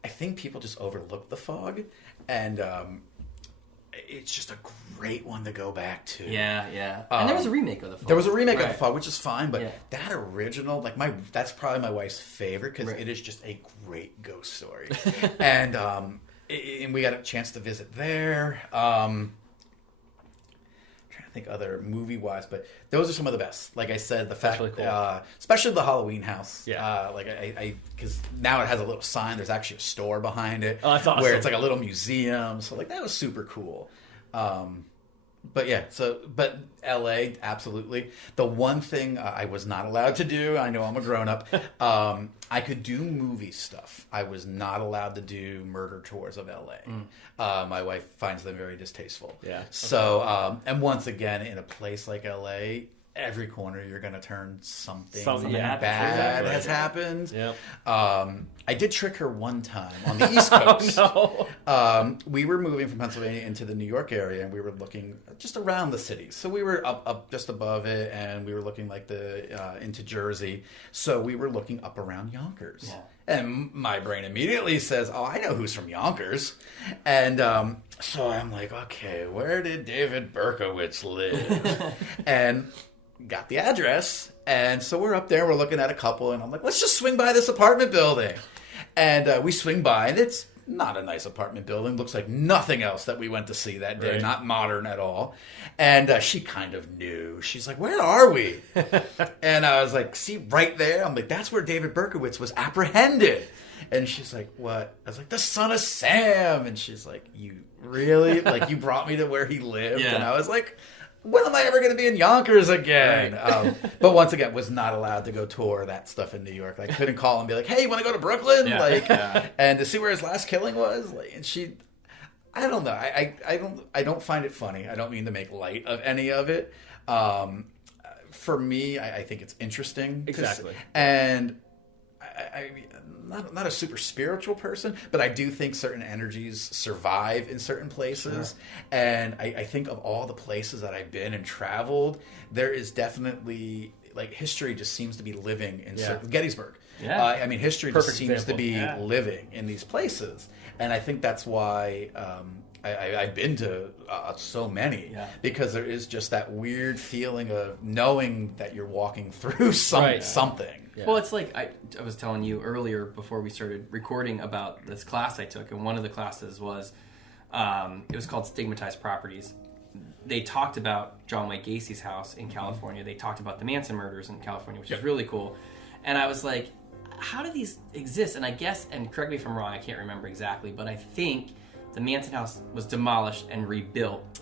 I think people just overlook The Fog. And it's just a great one to go back to. Yeah. And there was a remake of The Fog. There was a remake of The Fog, which is fine, but that original, like that's probably my wife's favorite because it is just a great ghost story. And we got a chance to visit there. I think other movie-wise, but those are some of the best. Like I said, the fact, really cool. Especially the Halloween house. Yeah. Like because now it has a little sign. There's actually a store behind it. Oh, that's awesome. Where it's like a little museum. So like that was super cool. But yeah, but LA, absolutely. The one thing I was not allowed to do, I know I'm a grown-up, I could do movie stuff. I was not allowed to do murder tours of LA. My wife finds them very distasteful. Yeah. So, and once again, in a place like LA, every corner you're going to turn something bad has happened. Yep. I did trick her one time on the East Coast. Oh, no. We were moving from Pennsylvania into the New York area, and we were looking just around the city. So we were up just above it, and we were looking like into Jersey. So we were looking up around Yonkers. Yeah. And my brain immediately says, oh, I know who's from Yonkers. And so I'm like, okay, where did David Berkowitz live? And got the address. And so we're up there, we're looking at a couple, and I'm like, let's just swing by this apartment building. And we swing by, and it's not a nice apartment building. Looks like nothing else that we went to see that day. Right. Not modern at all. And she kind of knew. She's like, where are we? And I was like, see, right there? I'm like, that's where David Berkowitz was apprehended. And she's like, what? I was like, the son of Sam. And she's like, you really? Like, you brought me to where he lived? Yeah. And I was like, when am I ever going to be in Yonkers again? Right. But once again, was not allowed to go tour that stuff in New York. Like, couldn't call and be like, hey, you want to go to Brooklyn? And to see where his last killing was? Like, and I don't know. I don't find it funny. I don't mean to make light of any of it. For me, I think it's interesting. Exactly. And I'm not a super spiritual person, but I do think certain energies survive in certain places. Sure. And I think of all the places that I've been and traveled, there is definitely, like, history just seems to be living in certain... Gettysburg. Yeah. I mean, history just seems to be living in these places. And I think that's why I've been to so many. Yeah. Because there is just that weird feeling of knowing that you're walking through something. Yeah. Well, it's like I was telling you earlier before we started recording about this class I took, and one of the classes was, it was called Stigmatized Properties. They talked about John Wayne Gacy's house in California. They talked about the Manson murders in California, which is really cool. And I was like, how do these exist? And I guess, and correct me if I'm wrong, I can't remember exactly, but I think the Manson house was demolished and rebuilt.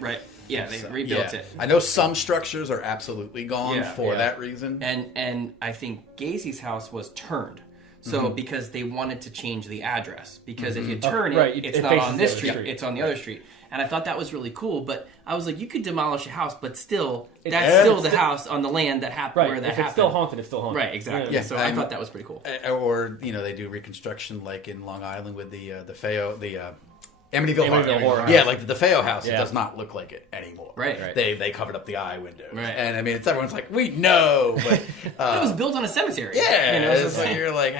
Right? Yeah, they rebuilt it. I know some structures are absolutely gone for that reason. And I think Gacy's house was turned. So because they wanted to change the address. Because if you turn it's not on this street, it's on the other street. And I thought that was really cool, but I was like, you could demolish a house, but still, that's still the house on the land that happened where that happened. If it's still haunted, it's still haunted. Right, exactly. Yeah, so I thought that was pretty cool. Or, they do reconstruction like in Long Island with the Amityville Horror. Yeah, like the DeFeo house, it does not look like it anymore. Right. They covered up the eye windows. Right. And I mean, everyone's like, we know, but... it was built on a cemetery. Yeah, so you're like...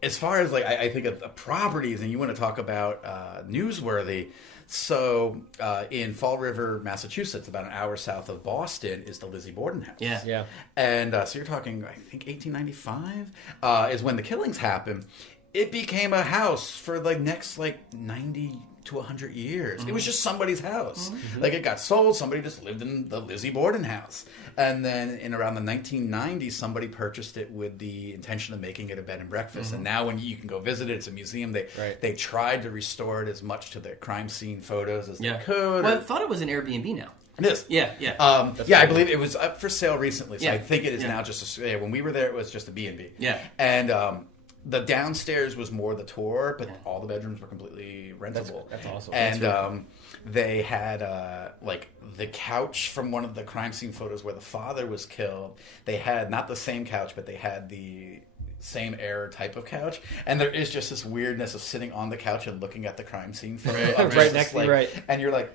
as far as, like, I think of the properties, and you want to talk about newsworthy... So, in Fall River, Massachusetts, about an hour south of Boston, is the Lizzie Borden house. Yeah. And so you're talking, I think, 1895 is when the killings happened. It became a house for the next, 90 to 100 years. Mm-hmm. It was just somebody's house. Mm-hmm. Like, it got sold. Somebody just lived in the Lizzie Borden house. And then in around the 1990s, somebody purchased it with the intention of making it a bed and breakfast. Mm-hmm. And now when you can go visit it, it's a museum. They tried to restore it as much to the crime scene photos as they could. Well, I thought it was an Airbnb now. It is. Yeah. I believe it was up for sale recently. So I think it is now just when we were there, it was just a B&B. Yeah. And the downstairs was more the tour, but all the bedrooms were completely rentable. That's awesome. And really cool. They had the couch from one of the crime scene photos where the father was killed. They had not the same couch, but they had the same era type of couch. And there is just this weirdness of sitting on the couch and looking at the crime scene photo. Right next to you, right. And you're like,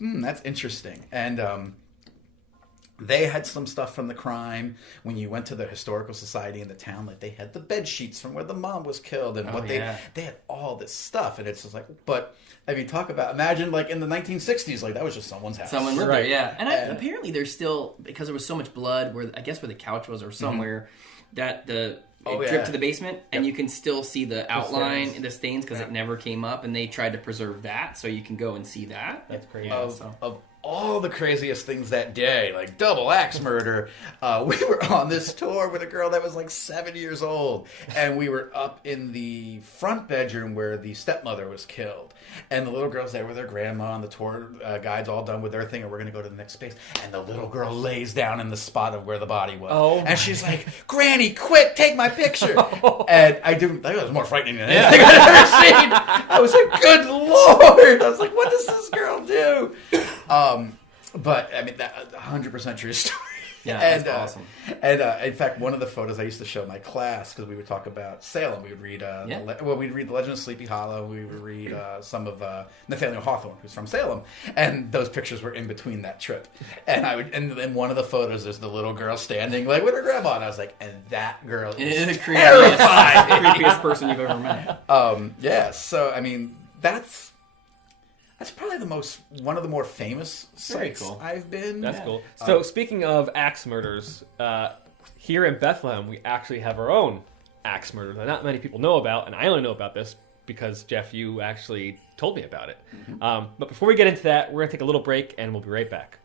that's interesting. And they had some stuff from the crime. When you went to the historical society in the town, like, they had the bed sheets from where the mom was killed, and they had all this stuff, and it's just like, but I mean, imagine like in the 1960s, like that was just someone's house. Someone lived there, yeah. And apparently there's still, because there was so much blood where the couch was or somewhere, that it dripped to the basement, and you can still see the outline and the stains because it never came up, and they tried to preserve that, so you can go and see that. That's crazy. Of all the craziest things that day, like double axe murder, we were on this tour with a girl that was like 7 years old, and we were up in the front bedroom where the stepmother was killed, and the little girl's there with her grandma, and the tour guide's all done with their thing, and we're going to go to the next space, and the little girl lays down in the spot of where the body was, and she's like, "Granny, quick, take my picture." And that was more frightening than anything I'd ever seen. I was like, good Lord. I was like, what does this girl do? But I mean, that 100% true story. Yeah, that's awesome. And in fact, one of the photos I used to show my class, because we would talk about Salem. We would read, we'd read The Legend of Sleepy Hollow. We would read some of Nathaniel Hawthorne, who's from Salem, and those pictures were in between that trip. And and in one of the photos, there's the little girl standing like with her grandma, and I was like, and that girl is the terrifying, creepiest person you've ever met. So I mean, that's probably one of the more famous sites I've been. That's cool. So speaking of axe murders, here in Bethlehem, we actually have our own axe murder that not many people know about, and I only know about this because, Jeff, you actually told me about it. Mm-hmm. But before we get into that, we're going to take a little break, and we'll be right back.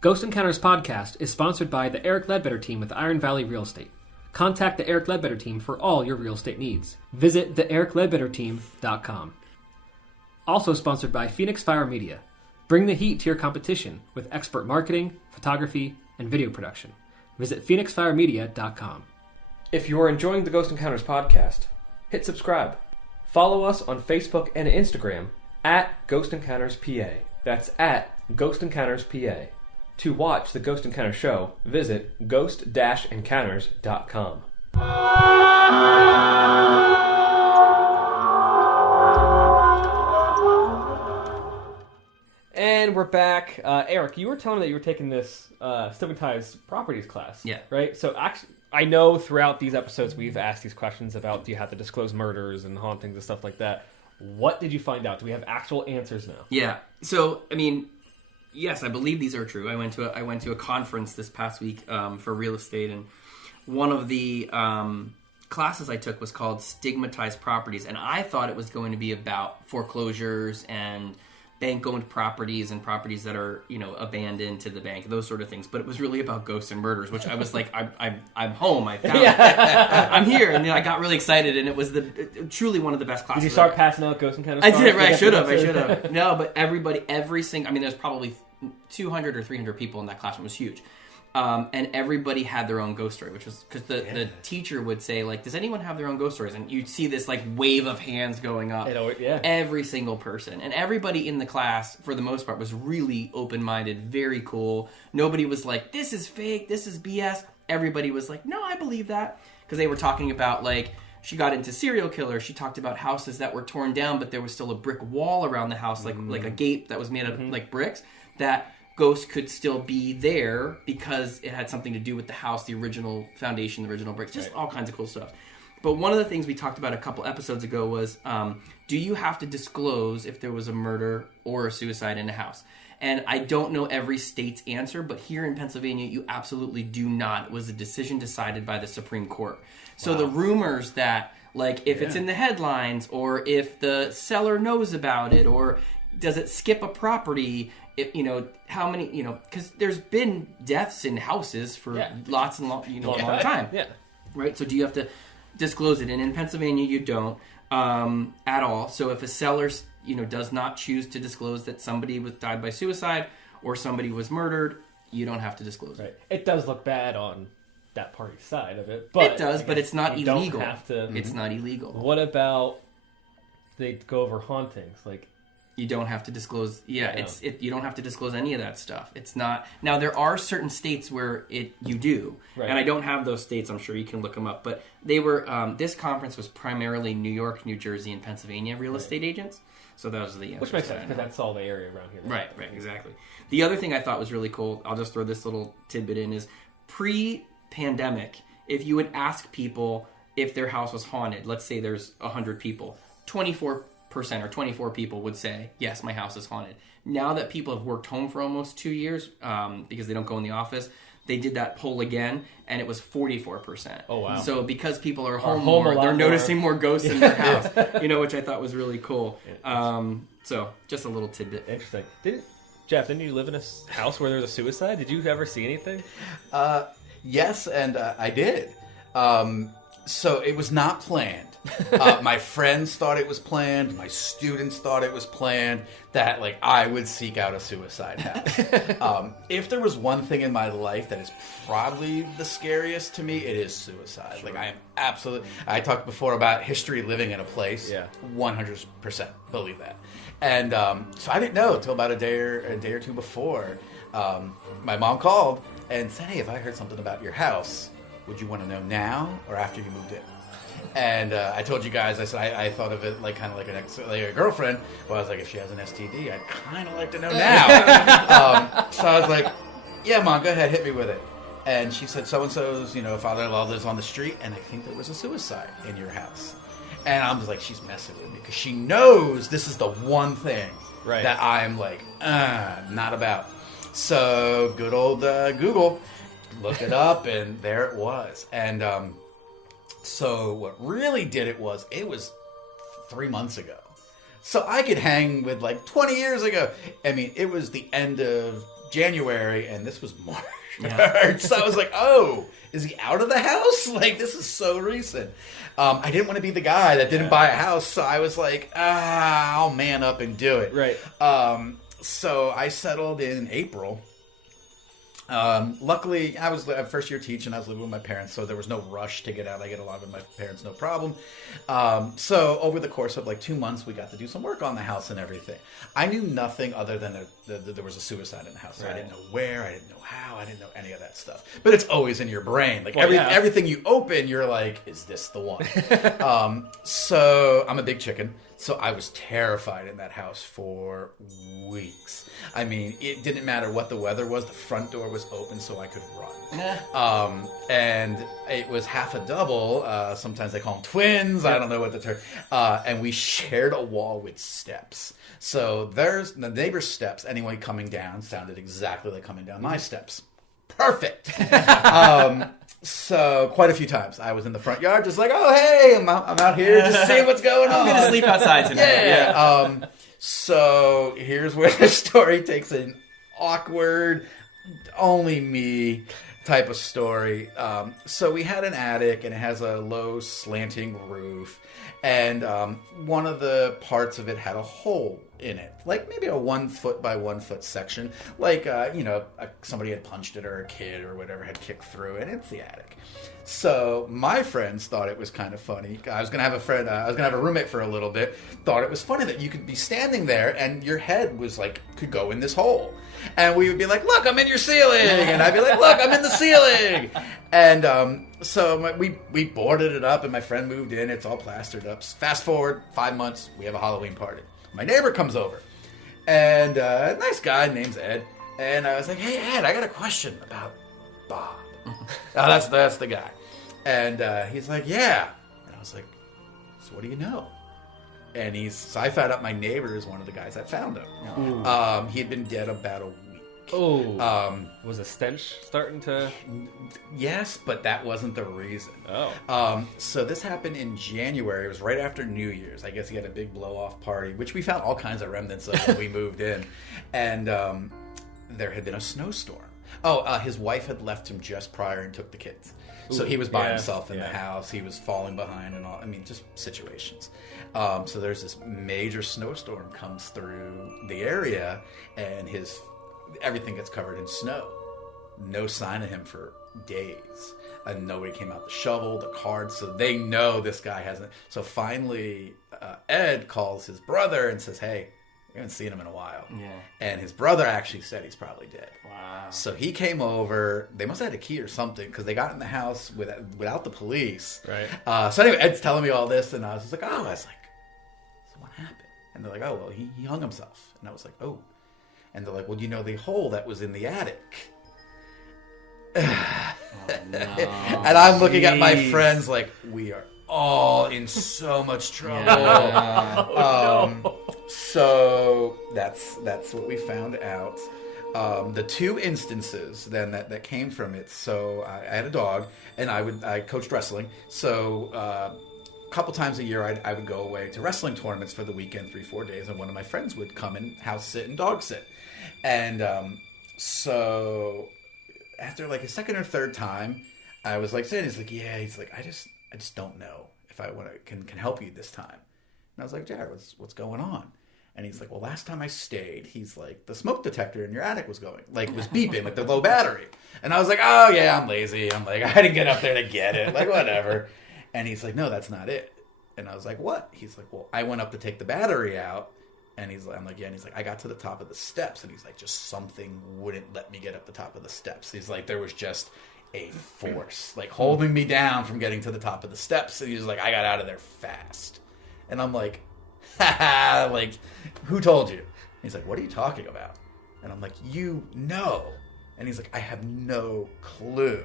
Ghost Encounters podcast is sponsored by the Eric Ledbetter team with Iron Valley Real Estate. Contact the Eric Ledbetter team for all your real estate needs. Visit theericledbetterteam.com. Also sponsored by Phoenix Fire Media. Bring the heat to your competition with expert marketing, photography, and video production. Visit phoenixfiremedia.com. If you are enjoying the Ghost Encounters podcast, hit subscribe. Follow us on Facebook and Instagram at Ghost Encounters PA. That's at Ghost Encounters PA. To watch the Ghost Encounters show, visit ghost-encounters.com. And we're back. Eric, you were telling me that you were taking this stigmatized properties class. Yeah. Right? So actually, I know throughout these episodes we've asked these questions about do you have to disclose murders and hauntings and stuff like that. What did you find out? Do we have actual answers now? Yeah. So, I mean, yes, I believe these are true. I went to a conference this past week for real estate, and one of the classes I took was called Stigmatized Properties, and I thought it was going to be about foreclosures and bank-owned properties and properties that are, abandoned to the bank, those sort of things. But it was really about ghosts and murders, which I was like, I'm home. I found it. I'm here, and I got really excited, and it was truly one of the best classes. Did you start passing out Ghost Encounters? I did it right. I should have. No, but every single. There's probably 200 or 300 people in that classroom. It was huge. And everybody had their own ghost story, which was because the teacher would say, like, does anyone have their own ghost stories? And you'd see this, like, wave of hands going up. Every single person. And everybody in the class, for the most part, was really open-minded, very cool. Nobody was like, this is fake, this is BS. Everybody was like, no, I believe that. Because they were talking about, like, she got into serial killers. She talked about houses that were torn down, but there was still a brick wall around the house, like a gate that was made of, like, bricks, that ghosts could still be there because it had something to do with the house, the original foundation, the original bricks, just all kinds of cool stuff. But one of the things we talked about a couple episodes ago was, do you have to disclose if there was a murder or a suicide in a house? And I don't know every state's answer, but here in Pennsylvania, you absolutely do not. It was a decision decided by the Supreme Court. So the rumors that, like, if it's in the headlines, or if the seller knows about it, or does it skip a property, how many, because there's been deaths in houses for lots and long time. Yeah. Right? So do you have to disclose it? And in Pennsylvania, you don't at all. So if a seller, does not choose to disclose that somebody died by suicide or somebody was murdered, you don't have to disclose it. It does look bad on that party's side of it. But it does, but it's not illegal. Don't have to, It's not illegal. What about they go over hauntings? Like, you don't have to disclose. Yeah, you don't have to disclose any of that stuff. It's not. Now there are certain states where you do, and I don't have those states. I'm sure you can look them up. But they were. This conference was primarily New York, New Jersey, and Pennsylvania real estate agents. So that was the answer. Which makes sense because that's all the area around here. Right, exactly. The other thing I thought was really cool. I'll just throw this little tidbit in: is pre-pandemic, if you would ask people if their house was haunted, let's say there's 100 people, 24% or 24 people would say, yes, my house is haunted. Now that people have worked home for almost 2 years because they don't go in the office, they did that poll again, and it was 44%. Oh, wow. So because people are home more, they're noticing more ghosts in their house, which I thought was really cool. So just a little tidbit. Interesting. Jeff, didn't you live in a house where there was a suicide? Did you ever see anything? Yes, and I did. So it was not planned. My friends thought it was planned. My students thought it was planned that, like, I would seek out a suicide house. If there was one thing in my life that is probably the scariest to me, it is suicide. Sure. Like, I am absolutely... I talked before about history living in a place. Yeah. 100% believe that. And so I didn't know until about a day or two before. My mom called and said, hey, if I heard something about your house, would you want to know now or after you moved in? And I told you guys, I said I thought of it like kind of like a girlfriend. Well, I was like, if she has an STD, I'd kind of like to know now. So I was like, yeah, Mom, go ahead, hit me with it. And she said, so-and-so's, father-in-law lives on the street, and I think there was a suicide in your house. And I'm just like, she's messing with me because she knows this is the one thing that I'm like, not about. So good old Google, looked it up, and there it was. And so what really did it was 3 months ago. So I could hang with like 20 years ago. I mean, it was the end of January, and this was March. Yeah. So I was like, oh, is he out of the house? Like, this is so recent. I didn't want to be the guy that didn't buy a house, so I was like, I'll man up and do it. Right. So I settled in April, Luckily, I was first year teaching. I was living with my parents, so there was no rush to get out. I get along with my parents, no problem. So over the course of like 2 months, we got to do some work on the house and everything. I knew nothing other than there was a suicide in the house. So I didn't know where, I didn't know how, I didn't know any of that stuff. But it's always in your brain. Like everything you open, you're like, is this the one? So I'm a big chicken. So I was terrified in that house for weeks. I mean, it didn't matter what the weather was. The front door was open so I could run. And it was half a double. Sometimes they call them twins. I don't know what the term. And we shared a wall with steps. So there's the neighbor's steps. Anyone coming down sounded exactly like coming down my steps. Perfect. So quite a few times I was in the front yard just like, oh, hey, I'm out here just seeing what's going on. I'm going to sleep outside tonight. Yeah. So here's where the story takes an awkward, only me type of story. So we had an attic and it has a low slanting roof. And one of the parts of it had a hole in it, like maybe a 1 foot by 1 foot section, like somebody had punched it or a kid or whatever had kicked through it. It's the attic. So my friends thought it was kind of funny. I was gonna have a roommate for a little bit. Thought it was funny that you could be standing there and your head was like could go in this hole, and we would be like, "Look, I'm in your ceiling," and I'd be like, "Look, I'm in the ceiling," and so we boarded it up, and my friend moved in. It's all plastered up. Fast forward 5 months, we have a Halloween party. My neighbor comes over, and a nice guy named Ed, and I was like, "Hey Ed, I got a question about Bob." That's the guy, and he's like, "Yeah," and I was like, "So what do you know?" And so I found out my neighbor is one of the guys that found him. He had been dead about a week. Oh, was a stench starting to? Yes, but that wasn't the reason. Oh, so this happened in January. It was right after New Year's. I guess he had a big blow-off party, which we found all kinds of remnants of when we moved in, and there had been a snowstorm. His wife had left him just prior and took the kids. So he was by himself in the house. He was falling behind and all. I mean, just situations. So there's this major snowstorm comes through the area, and everything gets covered in snow. No sign of him for days. And nobody came out to shovel, the cards, so they know this guy hasn't. So finally, Ed calls his brother and says, "Hey, we haven't seen him in a while." Yeah. And his brother actually said he's probably dead. Wow. So he came over. They must have had a key or something because they got in the house without the police. Right. So anyway, Ed's telling me all this, and I was just like, I was like, so what happened? And they're like, oh, well, he hung himself. And I was like, oh. And they're like, well, do you know the hole that was in the attic? No. And I'm looking at my friends like, we are all in so much trouble. Yeah. So that's what we found out. The two instances then that came from it. So I had a dog, and I coached wrestling. So a couple times a year I would go away to wrestling tournaments for the weekend, 3-4 days, and one of my friends would come and house sit and dog sit. And so after like a second or third time, I was like saying, he's like, yeah, he's like, I just don't know if I can help you this time. And I was like, Jared, what's going on? And he's like, well, last time I stayed, he's like, the smoke detector in your attic was beeping, like the low battery. And I was like, oh yeah, I'm lazy. I'm like, I didn't get up there to get it, like whatever. And he's like, no, that's not it. And I was like, what? He's like, well, I went up to take the battery out. And I'm like, yeah. And he's like, I got to the top of the steps. And he's like, just something wouldn't let me get up the top of the steps. He's like, there was just a force, like holding me down from getting to the top of the steps. And he's like, I got out of there fast. And I'm like, ha, like, who told you? And he's like, what are you talking about? And I'm like, you know. And he's like, I have no clue.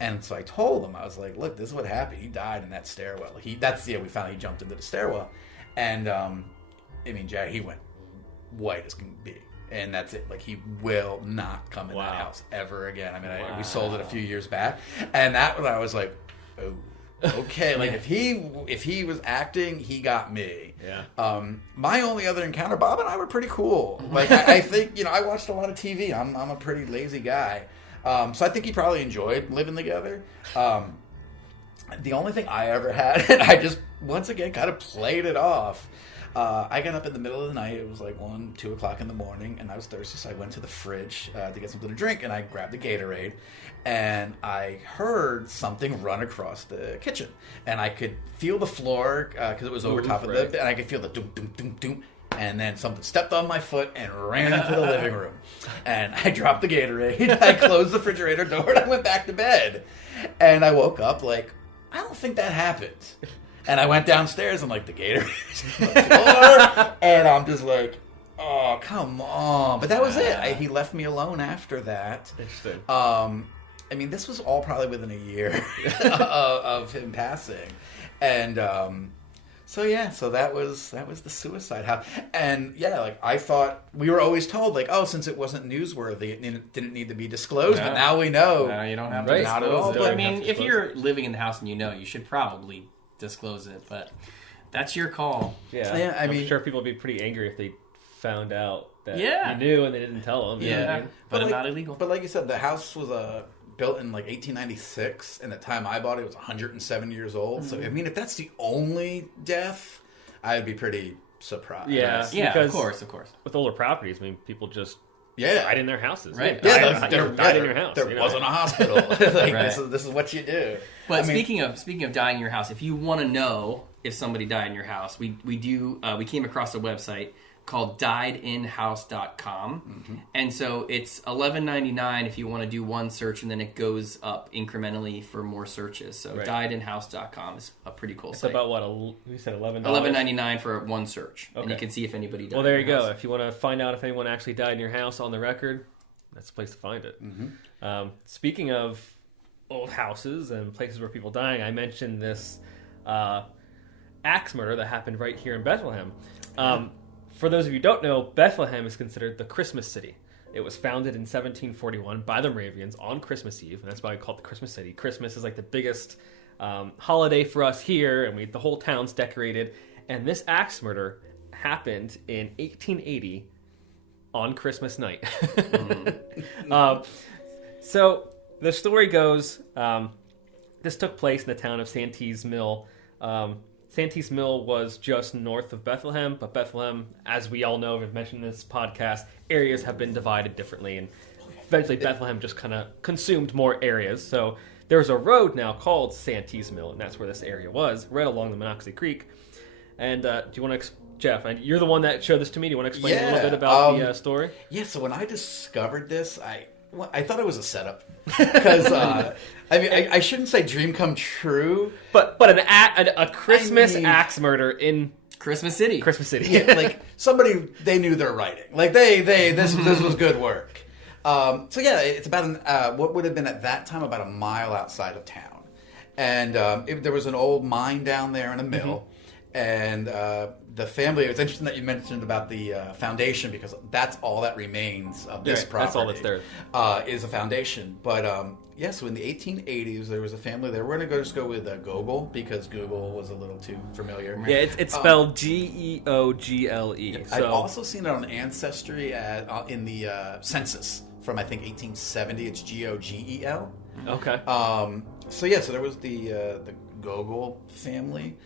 And so I told him, I was like, look, this is what happened. He died in that stairwell. We found he jumped into the stairwell. And, I mean, Jack, he went white as can be. And that's it. Like, he will not come in that house ever again. I mean, we sold it a few years back. And that one, I was like, oh, okay. Like, if he was acting, he got me. Yeah. My only other encounter, Bob and I were pretty cool. Like, I think, I watched a lot of TV. I'm a pretty lazy guy. So I think he probably enjoyed living together. The only thing I ever had, and I just, once again, kind of played it off. I got up in the middle of the night. It was like 1, 2 o'clock in the morning, and I was thirsty, so I went to the fridge to get something to drink, and I grabbed a Gatorade, and I heard something run across the kitchen, and I could feel the floor because it was over top of the, and I could feel the doom, doom, doom, doom. And then something stepped on my foot and ran into the living room. And I dropped the Gatorade. I closed the refrigerator door and I went back to bed. And I woke up like, I don't think that happened. And I went downstairs and like the Gatorade's on the floor. And I'm just like, oh, come on. But that was it. He left me alone after that. Interesting. I mean, this was all probably within a year of him passing. And so that was the suicide house. And yeah, like I thought, we were always told like, oh, since it wasn't newsworthy, it didn't need to be disclosed. But now we know. No, you don't have to not at all. disclose it. But I mean, if you're living in the house and you should probably disclose it. But that's your call. Yeah, I'm sure people would be pretty angry if they found out that you knew and they didn't tell them. Yeah, you know what I mean? but like, not illegal. But like you said, the house was built in like 1896, and the time I bought it was 107 years old. So I mean, if that's the only death, I'd be pretty surprised. Yeah, of course. With older properties, I mean, people just Yeah. died in their houses. Right. Yeah, died in your house. There you know? wasn't a hospital. Like, Right. this is what you do. But speaking of dying in your house, if you want to know if somebody died in your house, we came across a website called diedinhouse.com. Mm-hmm. And so it's $11.99 if you want to do one search, and then it goes up incrementally for more searches. So diedinhouse.com is a pretty cool It's site. about what, you said $11? $11.99 for one search. Okay. And you can see if anybody died. Well, there in you your go. house. If you want to find out if anyone actually died in your house on the record, that's the place to find it. Mm-hmm. Speaking of old houses and places where people dying, I mentioned this axe murder that happened right here in Bethlehem. For those of you who don't know, Bethlehem is considered the Christmas city. It was founded in 1741 by the Moravians on Christmas Eve, and that's why we call it the Christmas city. Christmas is like the biggest holiday for us here, and the whole town's decorated. And this axe murder happened in 1880 on Christmas night. So the story goes, this took place in the town of Santee's Mill. Santee's Mill was just north of Bethlehem, but Bethlehem, as we all know, we've mentioned in this podcast, areas have been divided differently, and eventually Bethlehem just kind of consumed more areas. So there's a road now called Santee's Mill, and that's where this area was, right along the Monocacy Creek. And do you want to, Jeff, you're the one that showed this to me. Do you want to explain a little bit about the story? Yeah, so when I discovered this, I thought it was a setup. Because, I mean, I shouldn't say dream come true. But a Christmas axe murder in Christmas City. Christmas City. Yeah, like somebody, they knew their writing. Like this was good work. So yeah, it's about what would have been at that time about a mile outside of town. And there was an old mine down there and a mill. And the family, it's interesting that you mentioned about the foundation, because that's all that remains of this property. That's all that's there. Is a foundation. But so in the 1880s, there was a family there. We're going to just go with Gogol, because Google was a little too familiar. Yeah, it's spelled Geogle. I've also seen it on Ancestry in the census from, I think, 1870. It's Gogel. Okay. So there was the Gogol family.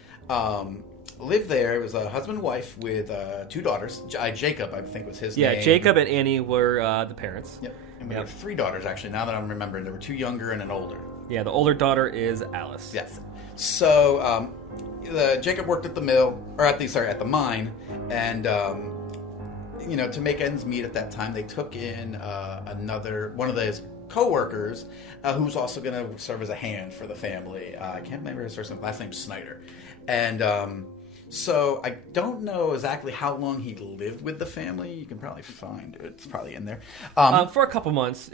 Lived there. It was a husband and wife with 2 daughters. Jacob, I think, was his name. Yeah, Jacob and Annie were the parents. Yep. And we have 3 daughters, actually, now that I'm remembering. There were 2 younger and an older. Yeah, the older daughter is Alice. Yes. So Jacob worked at the mill, or at the mine, and to make ends meet at that time, they took in one of his co-workers, who was also going to serve as a hand for the family. I can't remember his first name. Last name's Snyder. And so I don't know exactly how long he lived with the family. You can probably find it. It's probably in there. For a couple months.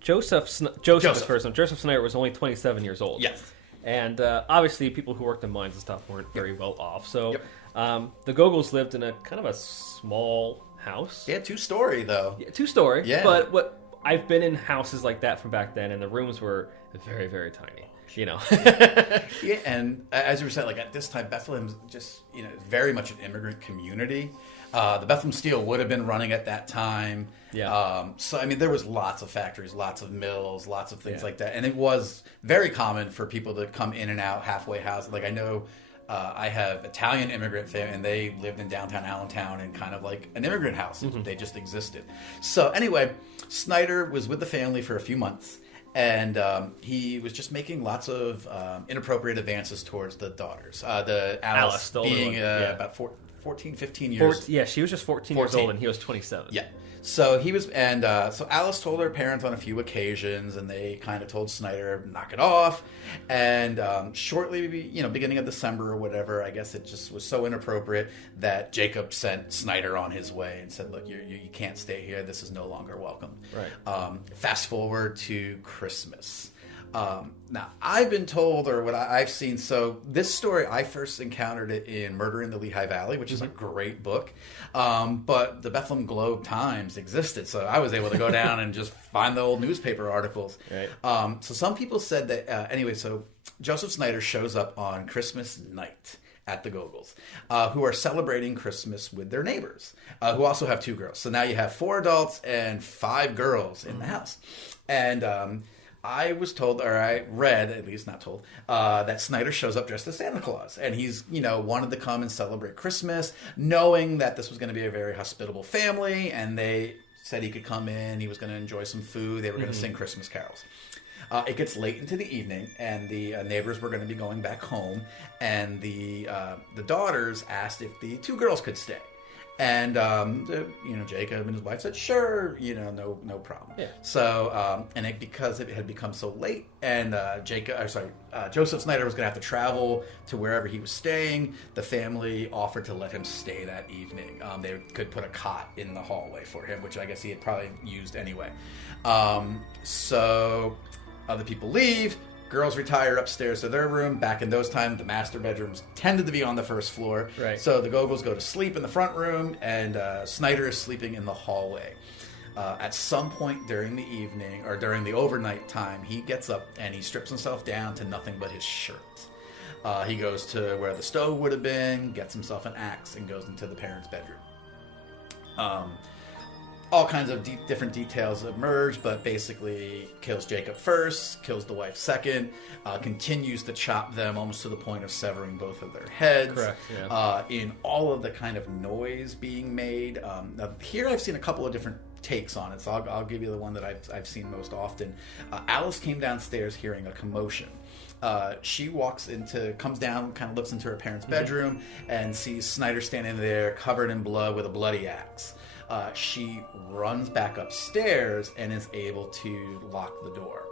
Joseph is first name. Joseph Snyder was only 27 years old. Yes. And obviously people who worked in mines and stuff weren't very well off. So the Gogols lived in a kind of a small house. Yeah, 2-story, though. Yeah, 2-story. Yeah. But I've been in houses like that from back then, and the rooms were very, very tiny. Yeah, and as you were saying, like at this time, Bethlehem's just very much an immigrant community. The Bethlehem Steel would have been running at that time. Yeah. So I mean, there was lots of factories, lots of mills, lots of things like that, and it was very common for people to come in and out halfway houses. Like I know I have Italian immigrant family, and they lived in downtown Allentown in kind of like an immigrant house. They just existed. So anyway, Snyder was with the family for a few months, and he was just making lots of inappropriate advances towards the daughters. The Alice being about 14, 15 years. Yeah, she was just 14 years old, and he was 27. Yeah. So he was, and so Alice told her parents on a few occasions, and they kind of told Snyder, knock it off. And shortly, beginning of December or whatever, I guess it just was so inappropriate that Jacob sent Snyder on his way and said, look, you can't stay here. This is no longer welcome. Right. Fast forward to Christmas. Now, I've been told, or what I've seen, so this story, I first encountered it in Murder in the Lehigh Valley, which is a great book, but the Bethlehem Globe-Times existed, so I was able to go down and just find the old newspaper articles. Right. So some people said that, anyway, so Joseph Snyder shows up on Christmas night at the Gogol's, who are celebrating Christmas with their neighbors, who also have 2 girls. So now you have 4 adults and 5 girls in the house. And I was told, or I read, at least not told, that Snyder shows up dressed as Santa Claus. And he's, wanted to come and celebrate Christmas, knowing that this was going to be a very hospitable family. And they said he could come in, he was going to enjoy some food, they were going to sing Christmas carols. It gets late into the evening, and the neighbors were going to be going back home. And the daughters asked if the 2 girls could stay. And Jacob and his wife said, "Sure, no problem." Yeah. So, because it had become so late, and Joseph Snyder was going to have to travel to wherever he was staying, the family offered to let him stay that evening. They could put a cot in the hallway for him, which I guess he had probably used anyway. So, other people leave. Girls retire upstairs to their room. Back in those times, the master bedrooms tended to be on the first floor. Right. So the Gogols go to sleep in the front room, and Snyder is sleeping in the hallway. At some point during the evening, or during the overnight time, he gets up and he strips himself down to nothing but his shirt. He goes to where the stove would have been, gets himself an axe, and goes into the parents' bedroom. All kinds of different details emerge, but basically kills Jacob first, kills the wife second, continues to chop them almost to the point of severing both of their heads. Correct, yeah. In all of the kind of noise being made. Now here I've seen a couple of different takes on it, so I'll give you the one that I've seen most often. Alice came downstairs hearing a commotion. She comes down, kind of looks into her parents' bedroom, and sees Snyder standing there covered in blood with a bloody axe. She runs back upstairs and is able to lock the door.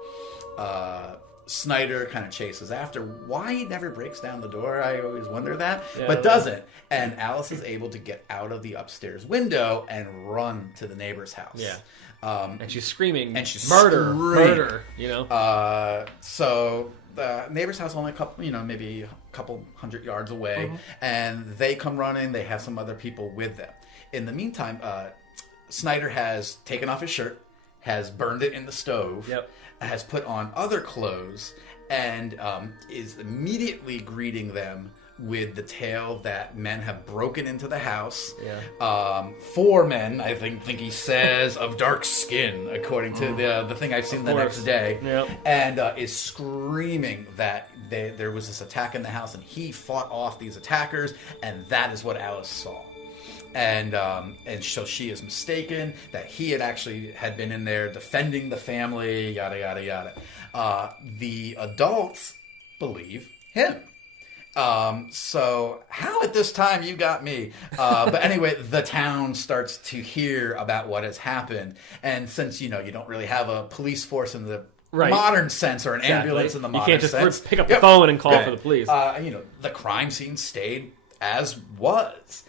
Snyder kind of chases after. Why he never breaks down the door, I always wonder that, but doesn't. And Alice is able to get out of the upstairs window and run to the neighbor's house. Yeah. And she's screaming, murder. So the neighbor's house only a couple, maybe a couple 100 yards away, and they come running. They have some other people with them. In the meantime, Snyder has taken off his shirt, has burned it in the stove, has put on other clothes, and is immediately greeting them with the tale that men have broken into the house. 4 men, I think he says, of dark skin, according to the thing I've seen the next day, and is screaming that there was this attack in the house, and he fought off these attackers, and that is what Alice saw. And so she is mistaken that he had been in there defending the family, yada, yada, yada. The adults believe him. So how at this time you got me? But anyway, the town starts to hear about what has happened. And since, you don't really have a police force in the modern sense, or an ambulance in the modern sense. You can't just pick up the phone and call for the police. The crime scene stayed as was.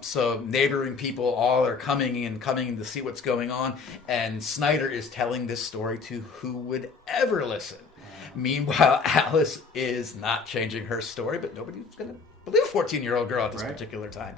So neighboring people all are coming in to see what's going on, and Snyder is telling this story to who would ever listen. Meanwhile, Alice is not changing her story, but nobody's going to believe a 14-year-old girl at this particular time.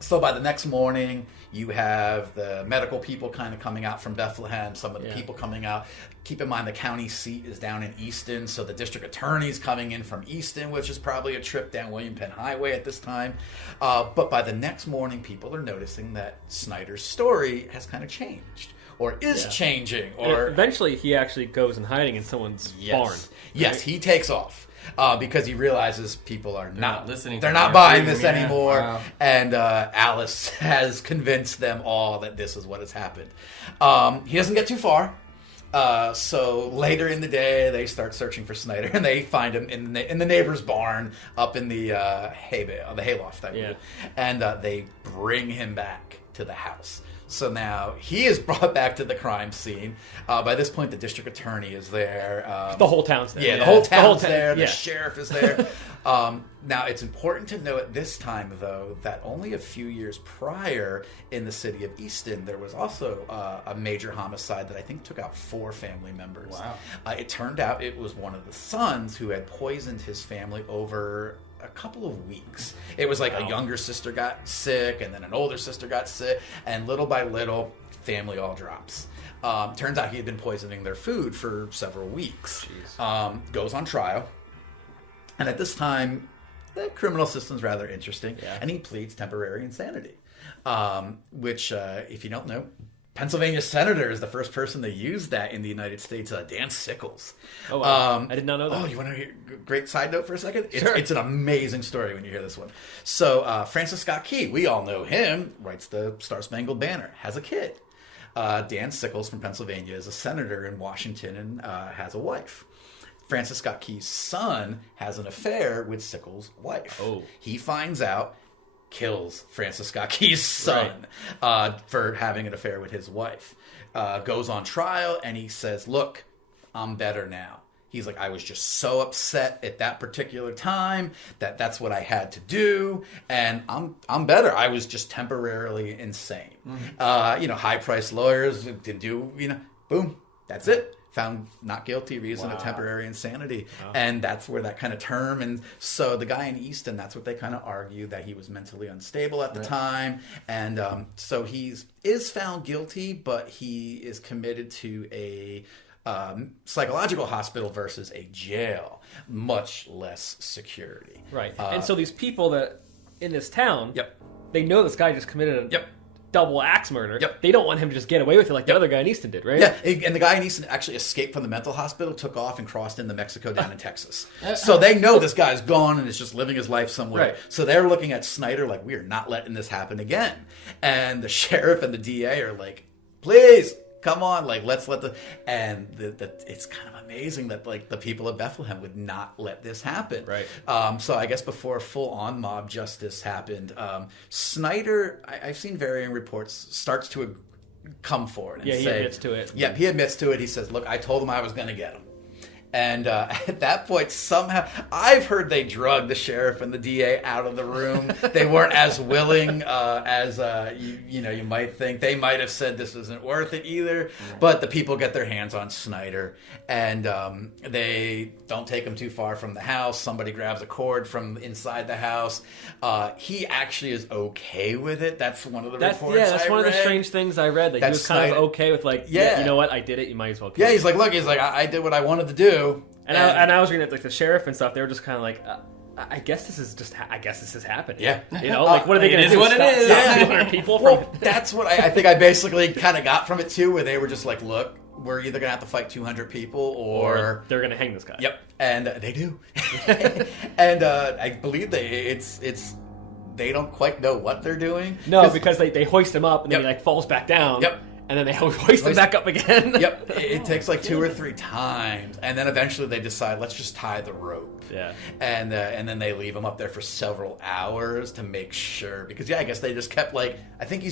So by the next morning, you have the medical people kind of coming out from Bethlehem, some of the people coming out. Keep in mind the county seat is down in Easton, so the district attorney's coming in from Easton, which is probably a trip down William Penn Highway at this time. But by the next morning, people are noticing that Snyder's story has kind of changed, or is changing. Or eventually he actually goes in hiding in someone's barn. Yes, he takes off. because he realizes people are not listening. They're not buying this Yeah. anymore. Wow. And Alice has convinced them all that this is what has happened. He doesn't get too far. So later in the day, they start searching for Snyder, and they find him in the neighbor's barn up in the hay bale, the hayloft, I believe. And they bring him back to the house. So now he is brought back to the crime scene. By this point, the district attorney is there. The whole town's there. Yeah, the whole town's there. Yeah. The sheriff is there. Now, it's important to know at this time, though, that only a few years prior in the city of Easton, there was also a major homicide that I think took out 4 family members. Wow. It turned out it was one of the sons who had poisoned his family over a couple of weeks. It was like a younger sister got sick, and then an older sister got sick, and little by little, family all drops. Turns out he had been poisoning their food for several weeks. Goes on trial. And at this time, the criminal system's rather interesting, and he pleads temporary insanity, which, if you don't know, Pennsylvania senator is the first person to use that in the United States, Dan Sickles. Oh, wow. I did not know that. Oh, you want to hear a great side note for a second? Sure. It's an amazing story when you hear this one. So Francis Scott Key, we all know him, writes the Star-Spangled Banner, has a kid. Dan Sickles from Pennsylvania is a senator in Washington and has a wife. Francis Scott Key's son has an affair with Sickles' wife. Oh. He finds out, kills Francis Scott Key's son for having an affair with his wife. Goes on trial, and he says, look, I'm better now. He's like, I was just so upset at that particular time that's what I had to do, and I'm better. I was just temporarily insane. High-priced lawyers didn't do, boom, that's it. Found not guilty, reason of temporary insanity. And that's where that kind of term, and so the guy in Easton, that's what they kind of argue, that he was mentally unstable at the time. And so is found guilty, but he is committed to a psychological hospital versus a jail. Much less security. Right. And so these people that in this town, they know this guy just committed a double axe murder. They don't want him to just get away with it like the other guy in Easton did, right? Yeah, and the guy in Easton actually escaped from the mental hospital, took off, and crossed into Mexico down in Texas. So they know this guy's gone and is just living his life somewhere. Right. So they're looking at Snyder like, we are not letting this happen again. And the sheriff and the DA are like, please, come on, like, let's let the... And it's kind of amazing that, like, the people of Bethlehem would not let this happen. Right. So I guess before full-on mob justice happened, Snyder, I've seen varying reports, starts to come forward and say... he admits to it. Yeah, he admits to it. He says, look, I told him I was going to get him. And at that point, somehow, I've heard they drugged the sheriff and the DA out of the room. They weren't as willing as you might think. They might have said this isn't worth it either. But the people get their hands on Snyder, and they don't take him too far from the house. Somebody grabs a cord from inside the house. He actually is okay with it. That's one of the reports. Yeah, that's one of the strange things I read. That he was kind of okay with, like, you know what, I did it. You might as well kill me. He's like, look, I did what I wanted to do. And I was reading it, like, the sheriff and stuff. They were just kind of like, I guess this is happening. Yeah, like, what are they going to do? What it is? Stop 200 people from. Well, that's what I think. I basically kind of got from it too, where they were just like, look, we're either going to have to fight 200 people, or they're going to hang this guy. Yep, and they do. And I believe they don't quite know what they're doing. No, because they hoist him up and then he like falls back down. Yep. And then they hoist him back up again. Yep. It takes like 2 or 3 times. And then eventually they decide, let's just tie the rope. Yeah. And then they leave him up there for several hours to make sure. Because, I guess they just kept like, I think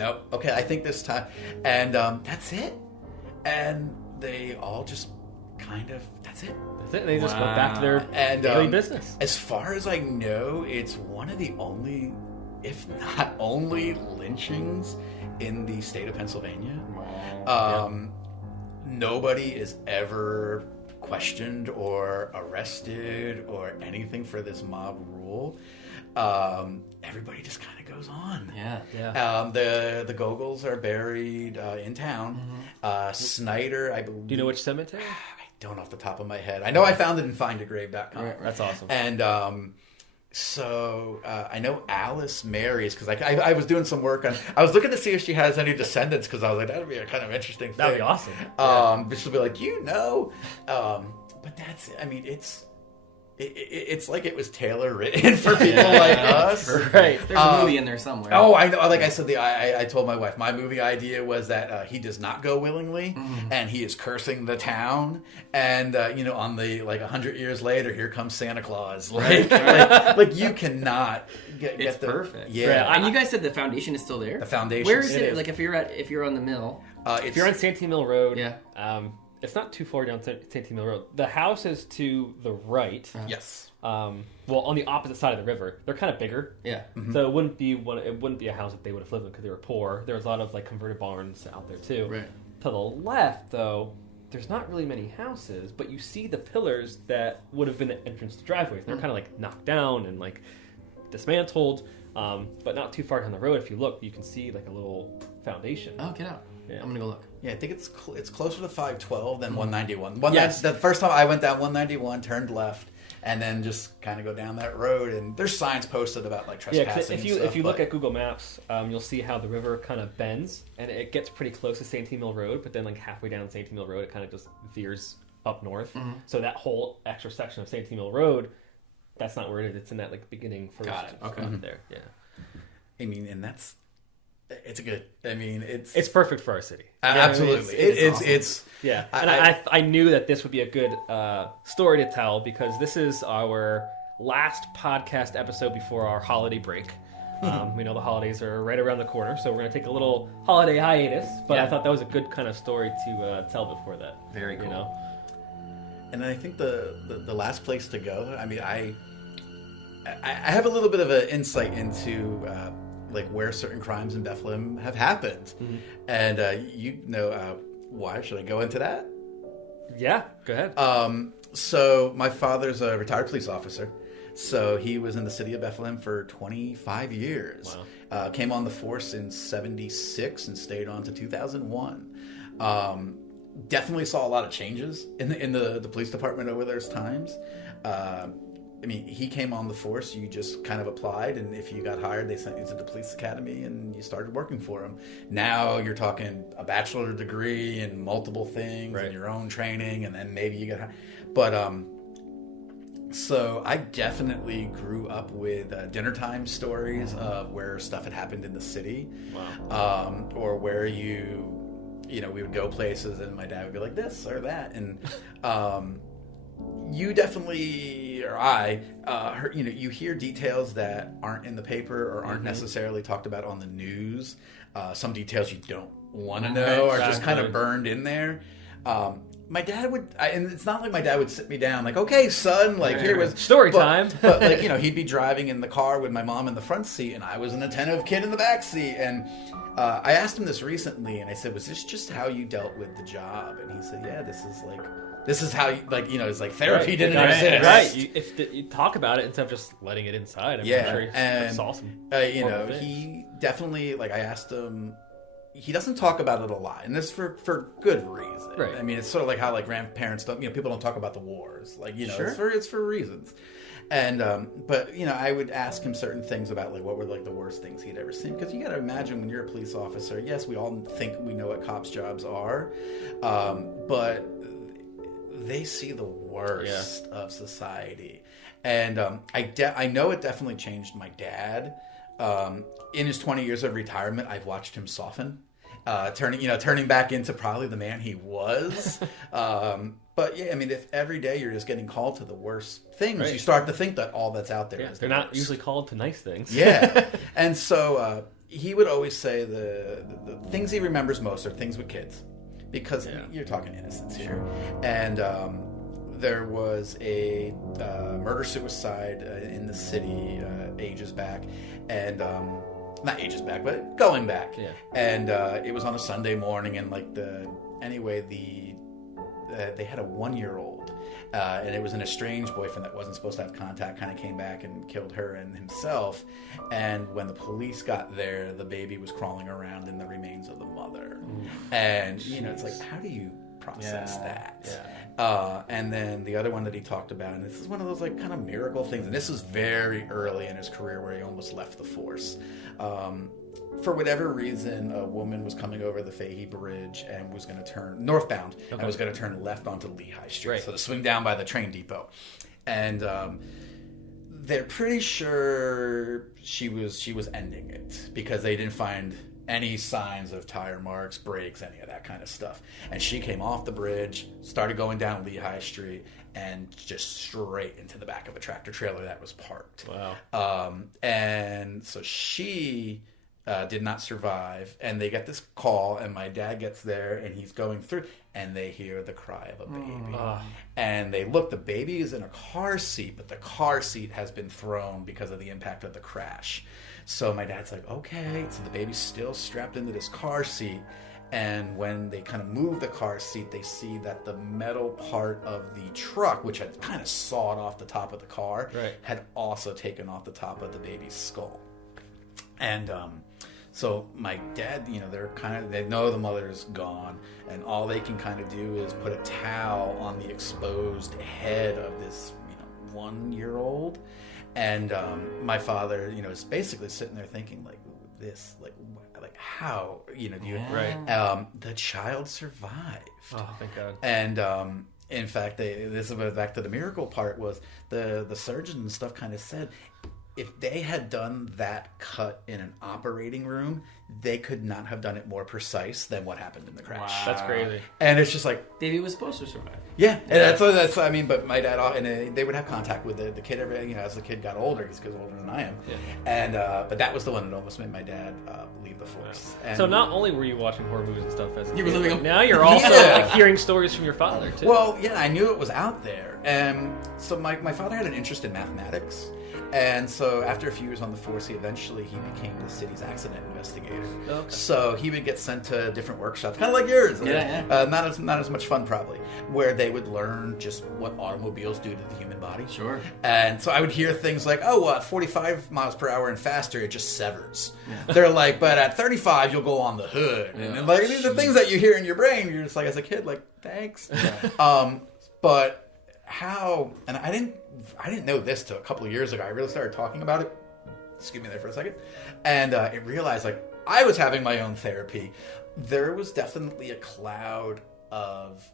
I think this time. And that's it. And they all just kind of, that's it. That's it. And they just go back to their daily business. As far as I know, it's one of the only, if not only, lynchings in the state of Pennsylvania. Nobody is ever questioned or arrested or anything for this mob rule. Everybody just kind of goes on. Yeah. The Gogels are buried in town. Snyder, I believe. Do you know which cemetery? I don't off the top of my head. I know I found it in findagrave.com. Right, that's awesome. And so I know Alice marries, because I was doing some work on... I was looking to see if she has any descendants, because I was like, that'd be a kind of interesting thing. That'd be awesome. But she'll be like, but that's it. I mean, it's like it was tailor written for people like us. Right. There's a movie in there somewhere. Oh, I know. Like I said, I told my wife my movie idea was that he does not go willingly, and he is cursing the town. And on the 100 years later, here comes Santa Claus. Like you cannot get it's the perfect. Yeah, and you guys said the foundation is still there. The foundation. Where is it? Is. Like if you're on the mill. If you're on Santee Mill Road, yeah. It's not too far down Santee Mill Road. The house is to the right. Yes. Well, on the opposite side of the river. They're kind of bigger. Yeah. Mm-hmm. So it wouldn't be a house that they would have lived in because they were poor. There was a lot of converted barns out there too. Right. To the left, though, there's not really many houses, but you see the pillars that would have been the entrance to driveways. They're kind of knocked down and dismantled, but not too far down the road. If you look, you can see a little foundation. Oh, get out. Yeah. I'm gonna go look. Yeah, I think it's closer to 512 than 191. Yes. The first time I went down 191, turned left, and then just kind of go down that road. And there's signs posted about trespassing. Yeah, if you look at Google Maps, you'll see how the river kind of bends, and it gets pretty close to Santee Mill Road. But then halfway down Santee Mill Road, it kind of just veers up north. Mm-hmm. So that whole extra section of Santee Mill Road, that's not where it is. It's in that beginning first. Got it. Okay. There. Yeah. I mean, and it's good. I mean, it's perfect for our city. Absolutely. It's yeah. And I knew that this would be a good story to tell because this is our last podcast episode before our holiday break. We know the holidays are right around the corner, so we're going to take a little holiday hiatus. But I thought that was a good kind of story to tell before that. Very cool. And I think the last place to go. I mean, I have a little bit of an insight into. Where certain crimes in Bethlehem have happened. Mm-hmm. And why should I go into that? Yeah, go ahead. So my father's a retired police officer. So he was in the city of Bethlehem for 25 years. Wow. Came on the force in 76 and stayed on to 2001. Definitely saw a lot of changes in the police department over those times. I mean, he came on the force, you just kind of applied, and if you got hired, they sent you to the police academy, and you started working for them. Now you're talking a bachelor's degree and multiple things, and your own training, and then maybe you get hired. But, so I definitely grew up with dinner time stories of where stuff had happened in the city. Wow. Or where we would go places, and my dad would be like this or that, and... you definitely, or I, heard, you hear details that aren't in the paper or aren't necessarily talked about on the news. Some details you don't want to know are just kind of burned in there. My dad would, and it's not like my dad would sit me down okay, son, here was story time. But he'd be driving in the car with my mom in the front seat, and I was an attentive kid in the back seat. And I asked him this recently, and I said, "Was this just how you dealt with the job?" And he said, "Yeah, this is how you, it's therapy didn't exist." Right. If you talk about it instead of just letting it inside. I'm sure and awesome. He definitely, I asked him, he doesn't talk about it a lot, and this for good reason. Right. I mean, it's sort of how grandparents don't, people don't talk about the wars. Sure. It's for reasons. And but I would ask him certain things about what were the worst things he'd ever seen, because you got to imagine when you're a police officer. Yes, we all think we know what cops' jobs are, but they see the worst of society. And I know it definitely changed my dad. In his 20 years of retirement, I've watched him soften, turning back into probably the man he was. But yeah, I mean, if every day you're just getting called to the worst things, you start to think that all that's out there is they're not usually called to nice things. Yeah. And so he would always say the things he remembers most are things with kids. Because you're talking innocence here. And there was a murder-suicide in the city ages back. And, not ages back, but going back. Yeah. And it was on a Sunday morning, and they had a 1-year-old. And it was an estranged boyfriend that wasn't supposed to have contact, kind of came back and killed her and himself. And when the police got there, the baby was crawling around in the remains of the mother. And, it's how do you process that? Yeah. And then the other one that he talked about, and this is one of those kind of miracle things, and this was very early in his career where he almost left the force. For whatever reason, a woman was coming over the Fahey Bridge and was going to turn northbound and was going to turn left onto Lehigh Street, so to swing down by the train depot. And they're pretty sure she was ending it because they didn't find any signs of tire marks, brakes, any of that kind of stuff. And she came off the bridge, started going down Lehigh Street, and just straight into the back of a tractor trailer that was parked. Wow. And so she did not survive. And they get this call, and my dad gets there, and he's going through, and they hear the cry of a baby. And they look, the baby is in a car seat, but the car seat has been thrown because of the impact of the crash. So my dad's like, okay, so the baby's still strapped into this car seat. And when they kind of move the car seat, they see that the metal part of the truck, which had kind of sawed off the top of the car, had also taken off the top of the baby's skull. And so my dad, they know the mother's gone, and all they can kind of do is put a towel on the exposed head of this 1-year-old. And my father, is basically sitting there thinking, like, this, like how, the child survived. Oh, thank God. And in fact, this is back to the miracle part, was the surgeons and stuff kind of said, if they had done that cut in an operating room, they could not have done it more precise than what happened in the crash. Wow. That's crazy. And it's just like, baby was supposed to survive. Yeah, and that's I mean, but my dad, and they would have contact with the kid as the kid got older. He's older than I am. Yeah. And but that was the one that almost made my dad leave the force. Yeah. And so not only were you watching horror movies and stuff as a you were kid, living now you're also hearing stories from your father too. Well, yeah, I knew it was out there, and so my father had an interest in mathematics. And so after a few years on the force, he became the city's accident investigator. Okay. So he would get sent to different workshops, kind of like yours. Not as much fun probably, where they would learn just what automobiles do to the human body. Sure. And so I would hear things like, 45 miles per hour and faster, it just severs. Yeah. They're like, but at 35, you'll go on the hood. Yeah. And like, these are things that you hear in your brain. You're just like, as a kid, like, thanks. Yeah. But how, and I didn't know this till a couple of years ago. I really started talking about it. Excuse me there for a second. And I realized, like, I was having my own therapy. There was definitely a cloud of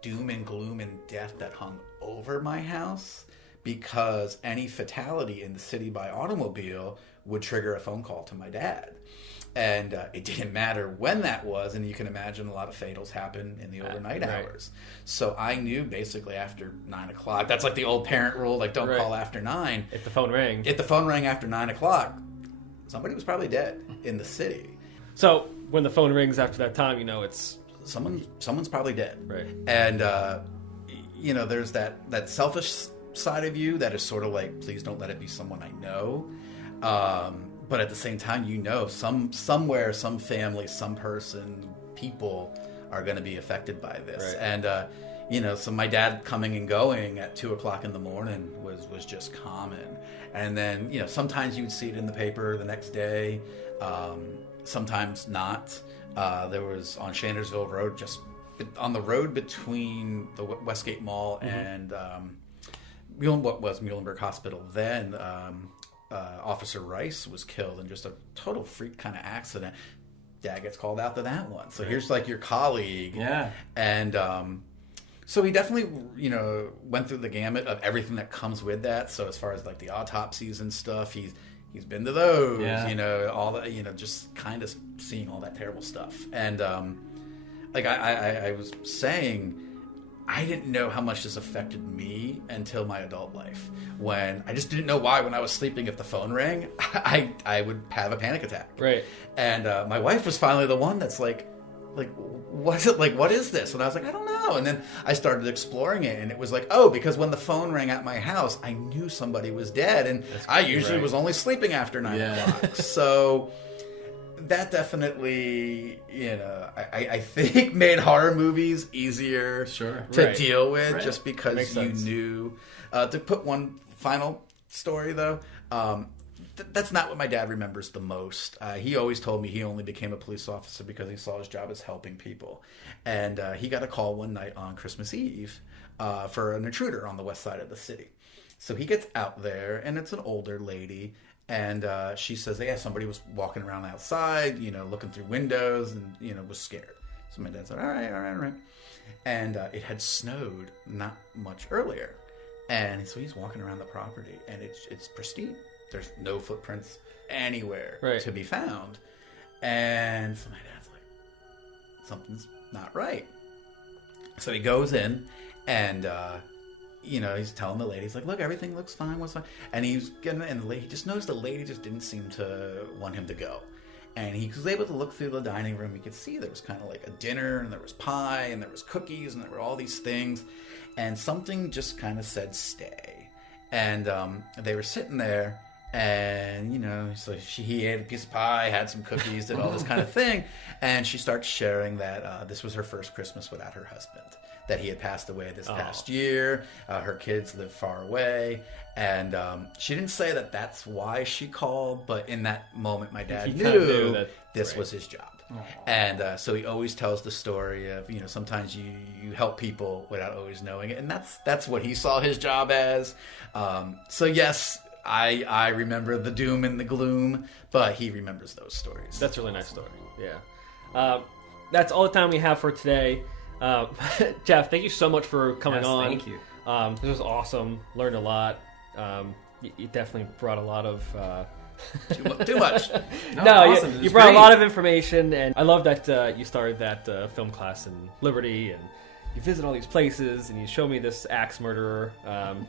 doom and gloom and death that hung over my house because any fatality in the city by automobile would trigger a phone call to my dad. And it didn't matter when that was, and you can imagine a lot of fatals happen in the overnight hours. So I knew basically after 9 o'clock, that's like the old parent rule, like don't call after 9. If the phone rang. If the phone rang after 9 o'clock, somebody was probably dead in the city. So when the phone rings after that time, it's... Someone's probably dead. Right. And, there's that selfish side of you that is sort of like, please don't let it be someone I know. But at the same time, somewhere, some family, some person, people are going to be affected by this. Right. And, so my dad coming and going at 2 o'clock in the morning was just common. And then, sometimes you would see it in the paper the next day, sometimes not. There was on Shandersville Road, just on the road between the Westgate Mall and what was Muhlenberg Hospital then. Officer Rice was killed in just a total freak kind of accident. Dad gets called out to that one. So here's like your colleague. Yeah. And so he definitely, went through the gamut of everything that comes with that. So as far as like the autopsies and stuff, he's been to those, all that, just kind of seeing all that terrible stuff. And like I was saying, I didn't know how much this affected me until my adult life, when I just didn't know why. When I was sleeping, if the phone rang, I would have a panic attack. Right. And my wife was finally the one that's like, what's it like? What is this? And I was like, I don't know. And then I started exploring it, and it was like, because when the phone rang at my house, I knew somebody was dead, and I usually was only sleeping after 9 o'clock. So that definitely, I think made horror movies easier to deal with, just because you knew. To put one final story, though, that's not what my dad remembers the most. He always told me he only became a police officer because he saw his job as helping people. And he got a call one night on Christmas Eve for an intruder on the west side of the city. So he gets out there, and it's an older lady. And she says, somebody was walking around outside, looking through windows and, was scared. So my dad said, all right. And it had snowed not much earlier. And so he's walking around the property, and it's pristine. There's no footprints anywhere to be found. And so my dad's like, something's not right. So he goes in, and he's telling the lady, he's like, look, everything looks fine, what's fine? And he just noticed the lady just didn't seem to want him to go. And he was able to look through the dining room. He could see there was kind of like a dinner, and there was pie, and there was cookies, and there were all these things. And something just kind of said stay. And they were sitting there, and, so he ate a piece of pie, had some cookies, did all this kind of thing. And she starts sharing that this was her first Christmas without her husband, that he had passed away this past year. Her kids live far away. And she didn't say that that's why she called, but in that moment, my dad knew that this was his job. And so he always tells the story of, sometimes you help people without always knowing it. And that's what he saw his job as. So yes, I remember the doom and the gloom, but he remembers those stories. That's a really nice story. Yeah. That's all the time we have for today. Jeff, thank you so much for coming on. Thank you. This was awesome. Learned a lot. You definitely brought a lot of... Too much. No, awesome. you brought a lot of information, and I love that you started that film class in Liberty, and you visit all these places, and you show me this axe murderer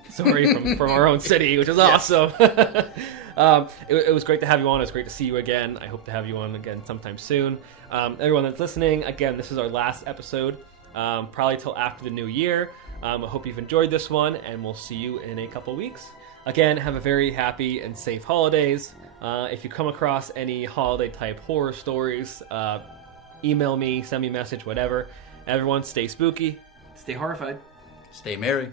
story from our own city, which is awesome. It was great to have you on. It was great to see you again. I hope to have you on again sometime soon. Everyone that's listening, again, this is our last episode, probably till after the new year. I hope you've enjoyed this one, and we'll see you in a couple weeks. Again, have a very happy and safe holidays. If you come across any holiday-type horror stories, email me, send me a message, whatever. Everyone, stay spooky. Stay horrified. Stay merry.